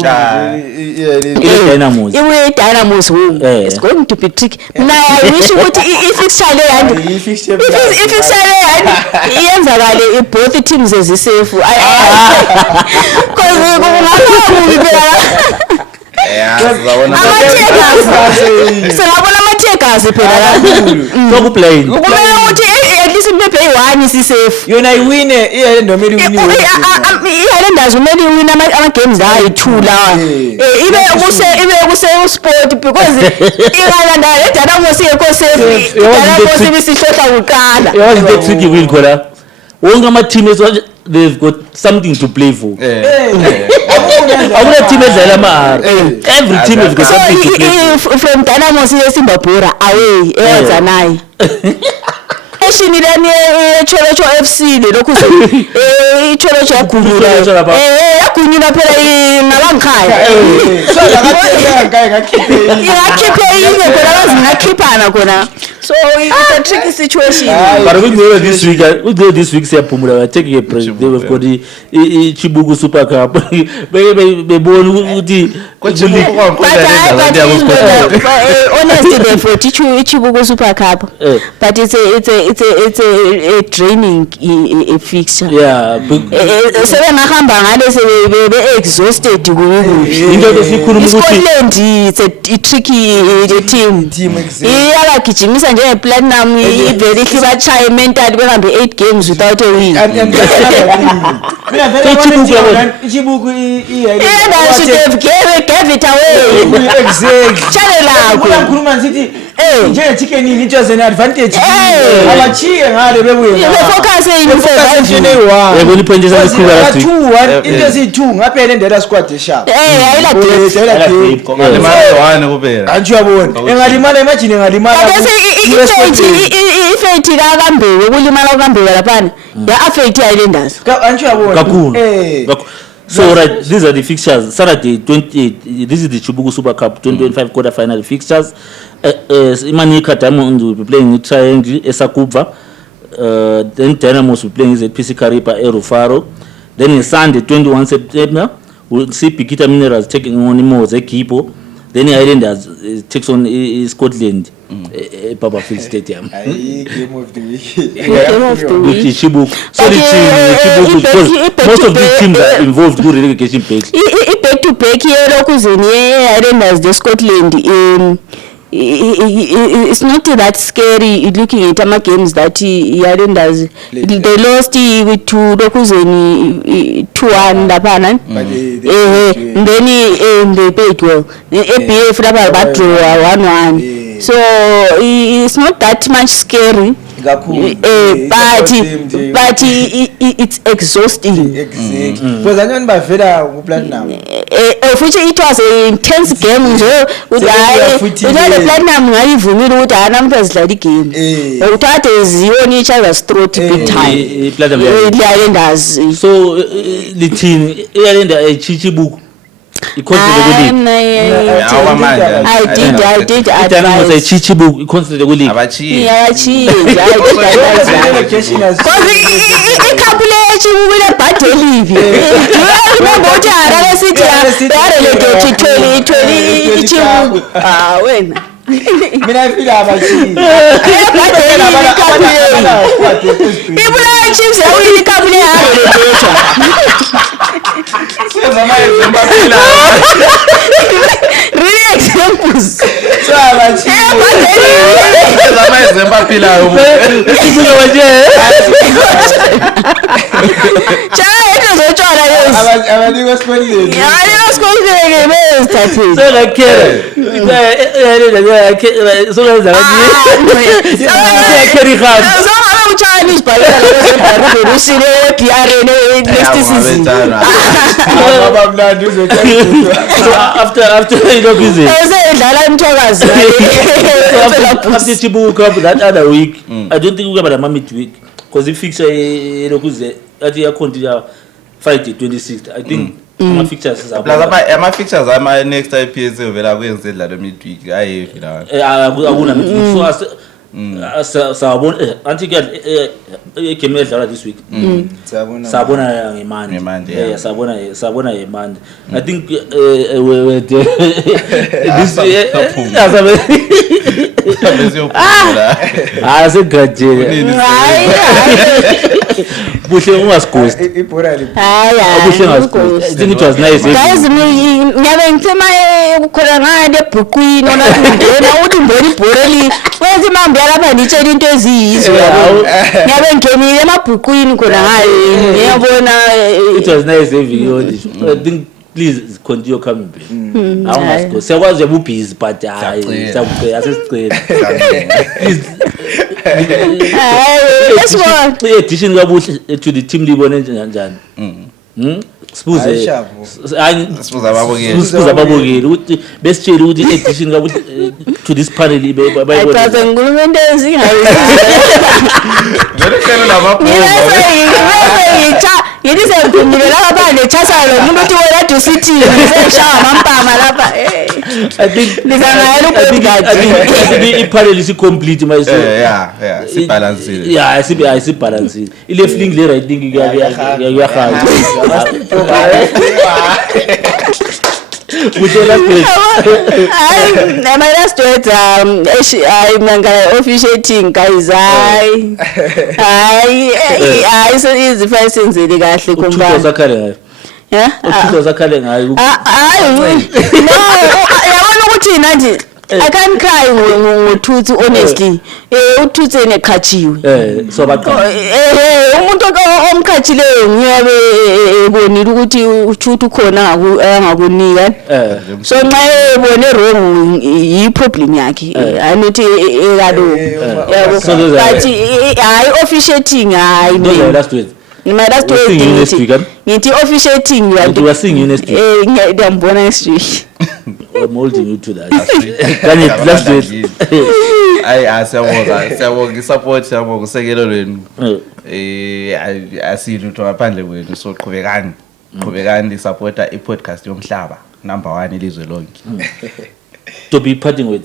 Dynamos iwe Dynamos home it's going to be tricky now I wish ukuthi i-fixture le yandi i-fixture le yandi iyenzakale both teams ezisafe cause kungakubi phela singabona amathegasi phela kakhulu sokuplane kumele ukuthi at least maybe eyi-1 isisafe yona iwine iyalendomeli iwiniwe iyalendazi umele iwine ama-games ayi-2 lawa ibe kuse-sport because ikalanda le-Dynamos yekho safe i-Dynamos ibisihlohla kuqala yazi the tricky win khona wonke ama-team they've got something to play for akuna team edlala amahara every team has got something to play for from Dynamos yeSimbabura away eyenza naye Eshini lani eCholocho FC lokhu iCholocho yagunyula yagunyula phela nabangikhaya so lakatheka ngakhiphe yakhiphe yini phela bazingakhiphana khona so it's a tricky situation. But we go this week siyaphumula we taking a break. They have got the Chibuku Super Cup. Bebona ukuthi Honestly, they for Chibuku Super Cup, but it's a training fixture. yeah Sebengahamba ngale sebe exhausted into esikhuluma ukuthi Scotland it's a tricky team. Iyabagijimisa nje Platinum ivele ibachaye mentally behambe 8 games without a win. Chibuku Gave it away. exactly Channel lakho. uyakhuluma ngithi nje chicken ini it was an advantage abachiye ngale bebuye The focus in yebo liphondisa isikhulu last week 2-1 into esi2 ngaphela endela squad esharp ayila depth. Ngalimala kuphela. antsho yabona engalimala imagine engalimala Bese ifethi kaMbewe kulimala kaMbewe laphana ya affect Islanders. antsho yabona kakhulu Kakhulu. So right, these are the fixtures. Saturday 28. This is the Chibuku Super Cup 2025 quarter-final fixtures. Imanika Diamond will be playing Triangle Esakubva. Then Dynamos will be playing at PC Karipa Erufaro. Then on Sunday 21 September, we'll see Pikita Minerals taking on Imoze Kipo. Then Islanders takes on Scotland, Papa Field Stadium. game of the week Which is Chibuku. So the team, because most of these teams are involved in relegation page. Back to back here lokuzini Islanders the Scotland it's not that scary looking at ama games that Islanders they lost with two lokuzini 2-1 laphana then they played well ABF laba draw 1-1 so it's not that much scary but it's exhausting exactly because anyone bavela ku Platinum futhi it was an intense game nje uthi Platinum ngayivumile ukuthi namhla sidlala igame uthathe ziyona each other's throat big time Islanders So lithini Ireland Chichibuku iconsider I did Dynamos advise Chichibuku iconsider ku league Abachiye. ikapuleci ubile badelivi remember ukuthi Harare City yarelegated 2020 ichibuku wena mina ifika abachiye ibula chiefs yawini ikapule yarelegated really examples so abachiye Zamazemba philayo. abanikwa Scotland So like carry hard. Chinese After you know busy. After Chibuku Cup that other week, I don't think we have a midweek because the fixture at the continue Friday 26th. I think my fixtures are Ama fixtures ama next IPS vela kwenze la midweek ayevi la. akuna midweek. So sabona anti get game edlala this week. Sabona ngemandi. Yeah, sabona ngemandi. I think we this asegaje buhle ungasighost ibhora li buhle ungasighost. I think it was nice. Guys, ngiyabe ngithema ukukhona ngale ebhukwini ona ungena uthi mbona ibhoreli wenza imambo yalapha nditshela into eziyizwe yabo ngiyabe ngenile emabhukwini khona ngale ngiyabona It was nice having you. I think please continue coming back. I must go. Sekwazi ubu busy but hayi siyacela asisicela. let's go Addition kabuhle to the team libone njani. Sibuze Sibuze ababukeli. sibuze ababukeli ukuthi besitshela ukuthi edition kabuthi to this panel Ayiphatha ngulumende ezingayi. Vele hlelo lamaphupho. Yini semphumile lapha phandle echasa lo muntu uthi wena dusithi ngiseshaya amampama lapha I think Ngizangayela ukuthi ipanel is complete my Yeah, sibalance. Yeah, sibalance. Ile feeling le right thing kuyahaya. Which last week? My last words I'm officiating guys. So easy first senzile kahle Uthuthwa kumbani. sakhale ngayo. Yeah? Uthuthwa sakhale ngayo. No, yabona ukuthi nathi I can't cry ngothuthi honestly. Uthuthi enekhatshiwe. So baqa. Umuntu omkhathileyo ngiyabe ebonile ukuthi uthuthi ukhona angakunika. So nxa ebone wrong yi problem yakhe. Anothi ekalo. But I officiating hayi No, last week. My last We're singing next week, huh? ngithi officiating We are singing next week. ngiyambona next week. I'm holding you to that. Can it last week? Siyabonga support siyabonga usekelo lwenu. Asilutho ngaphandle kwenu so qhubekani supporta iPodcast yomhlaba number 1 ilizwe lonke. To be parting with.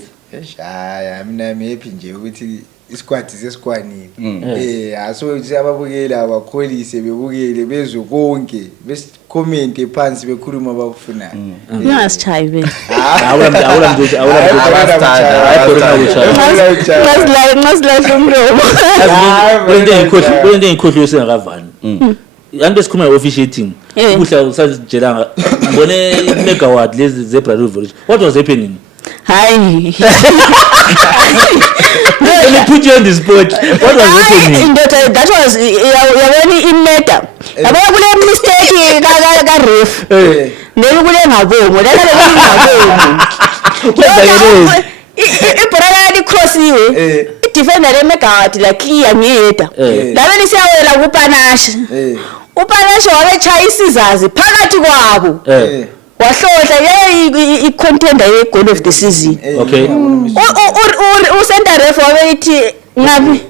Haya mina happy nje ukuthi isikwadi sesikwanile. Aso ababukeli abakholise bebukele bezwe konke besicomment phansi bekhuluma abakufunayo. Ngasichayibe. Ngasilahla umlomo. Kwento engikhohliwe sengakavani. Anto sikhuluma officiating. Kuhla usazijelanga ngibone megawatt lezi zebra revolution. What was happening? Hi. Let me put you on the spot. What was happening? That was yabona imeda. Yabona kule mistake ka ref. Nekule ngabomo. Ibhola li crossiwe. Idefender lemegawatt la clear ngiyeda. Labe lisiyawela kupanasha. Upanasha wabechaya isizazi phakathi kwabo. Wahlohla i-contender ye-goal of the season. Okay. Center ref wabeyithi ngapi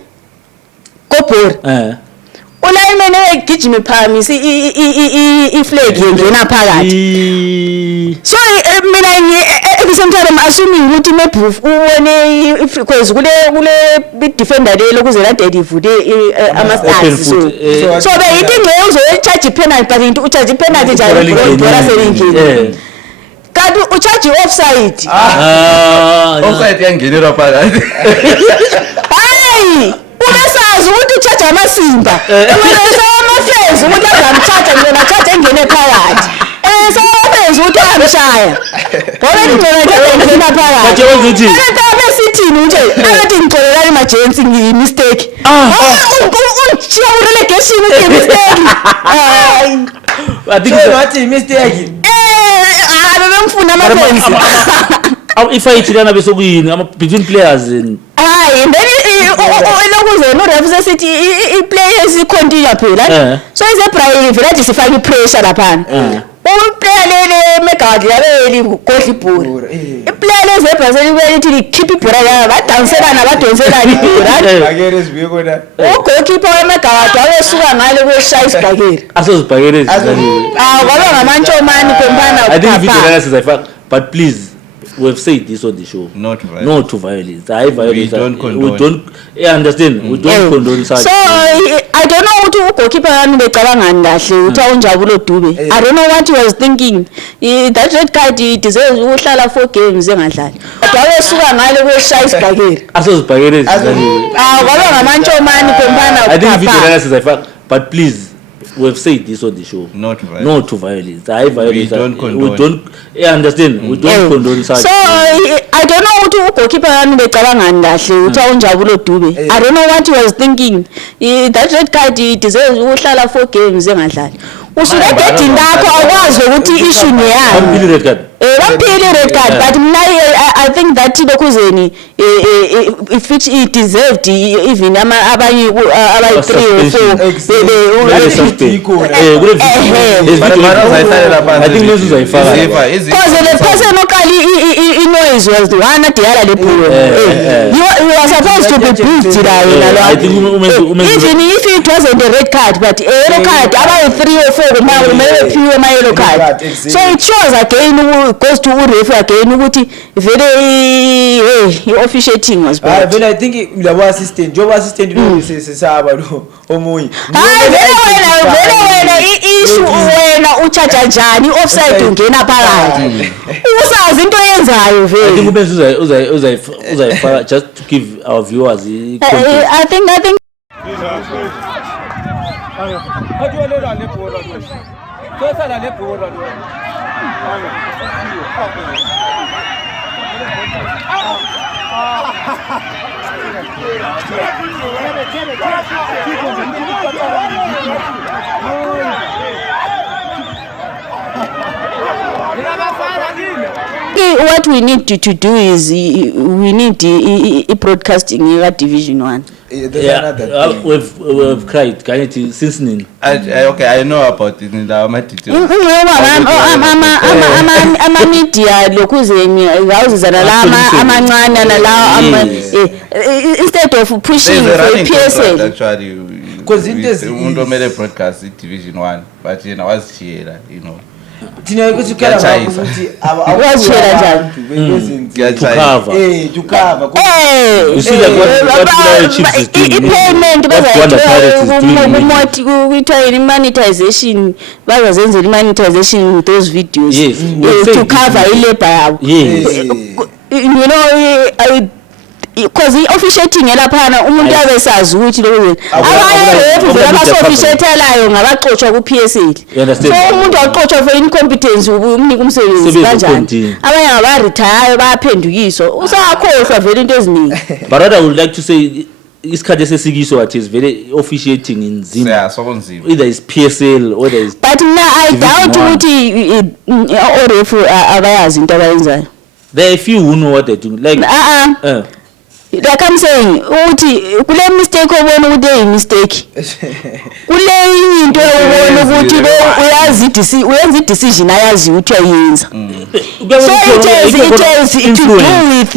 Kobhori. Ulayimene egijima phamisi i-flag yengena phakathi. So mina at the same time I'm assuming ukuthi maybe ubone because kule defender le lokuze la dedivude ama-stars so beyithi ngeke uzoyicharge i-penalty but into ucharge i-penalty njalo bora selingeni. Kanti ucharge offside. Offside yangenelwa phakathi. Hayi ubesazi ukuthi ucharge amasimba. Wena amafenzi ukuthi azamcharge ngena charge engene phakathi. So benza ukuthi amshaya. Ngoba ngicela ngena phakathi. Bathi wenzithi. Akabe sithini nje akathi ngixolela emergency mistake. Uchiya relegation ke mistake. I think wathi mistake. Abemfuna amafenzi. if I ichilana bese kuyini between players and hayi then lokuze no ref sithi i-players continue phela so izebra vele athi sifaka i-pressure lapha umplayer le megawatt yabeli godla ibhola iplayer lezebra selithi keep ibhola la badawunselana badonselana ibhola Bakere sibuye kona ugoalkeeper wemegawatt wayesuka ngale kweshaya isibhakeri asozibhakere kwaba ngamantshomani pempana I think video analysis but please we have said this on the show. Not violence. No to violence. Violence. We don't condone. We don't understand. We don't condone such. So I don't know ukuthi ugoalkeeper yami becabangani kahle uthi awunjabulo Dube. I don't know what he was thinking. That red card deserves ukuhlala 4 games engadlali. Kodwa wayesuka ngale kweshaya isibhakeri. Asozibhakere kwaba ngamantshomani pempana I think video analysis but please we have said this on the show. Not violence. No to violence. Violence. We don't condone. We don't understand. We don't condone such. So I don't know ukuthi ugoalkeeper yami becabangani kahle uthi awunjabulo Dube. I don't know what he was thinking. That red card deserves ukuhlala 4 games engadlali. Usuke egedini lakho akwazi ukuthi issue neyani. Red card. Baphile red card but mina I think that lokuzeni if it deserved even abanye abayi 3 or 4 I think this is a because the person who noise was the one at the other you are supposed to be beat even if it wasn't a red card but a yellow card about 3 or 4 my yellow card so it shows again who goes to referee again ukuthi very officiating was bad. I think labo assistant job assistant lo sesaba lo omunye wena issue wena uchacha njani offside ungena phakathi usazi into yenzayo vele I think ubenza uzayifaka just to give our viewers I think what we need to do is we need broadcasting in Division 1. We've cried since nini. Okay, I know about it in my details. ama media lokuzeni awuzizana lama amancane nalawa instead of pushing for PSL actually because umuntu omele broadcast Division 1 but yena wazithiyela you know thina ukuthi ukhala ukuthi awashela njani to cover you see like what Chiefs is doing payment bazayithi monetization bazazenzela monetization with those videos to cover ilabor yabo you know because i-officiating elaphana umuntu abesazi ukuthi lokho abanye abasofficiatelayo ngabaxoshwa ku-PSL so umuntu waxoshwa for incompetence umnika umsebenzi kanjani abanye ngabaretire bayaphendukiswa usakhohlwa vele into eziningi but rather I would like to say isikhathi esesikiso what is very officiating in Zim either is PSL or there is but I doubt ukuthi orefu abayazi into abayenzayo there are a few who know what they're doing like like I'm saying uthi kule mistake obona ukuthi hey mistake kule into obona ukuthi uyenza decision ayazi ukuthi uyenza so it is to do with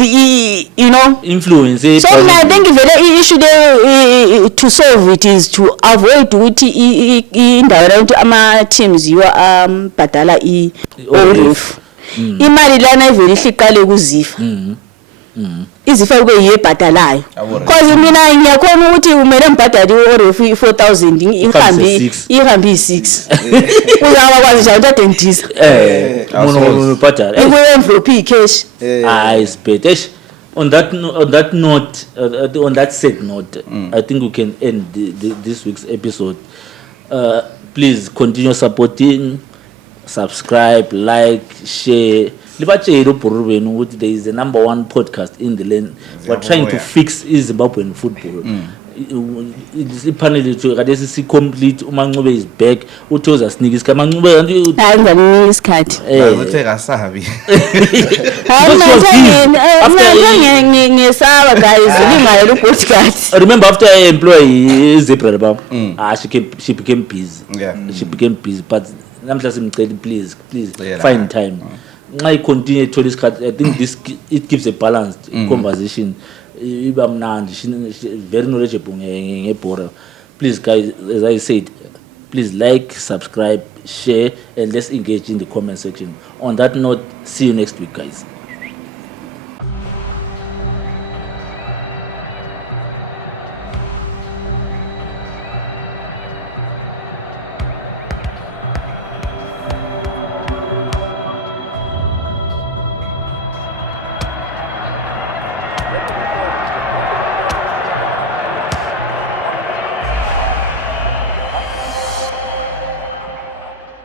you know influence so I think very issue there to solve it is to avoid ukuthi indawo la ama teams yiwa badala oref imali lana ivele ihliqale kuzifa izifa kube yebhadalayo because mina ngiyakhona ukuthi umele mbhadali orefu 4000 ihambi 6 uzaba kwazi njalo dentist umuntu ubhadala envelope cash I spetish on that note on that said note I think we can end this week's episode please continue supporting subscribe like share libatshela uBhurubeni ukuthi there is the #1 podcast in the land we're trying to fix Zimbabwean football ipanel to kade si complete uMancube is back uthoza sneak isikhathi Mancube ngani isikhathi uthe kasabi ngesaba guys lingayo podcast remember after I employ Zebra baba she became busy she became busy but namhla simcela please find time nxa continue to this I think this it gives a balanced conversation iba mnandi very knowledgeable ngebhora please guys as I said please like subscribe share and let's engage in the comment section on that note see you next week guys.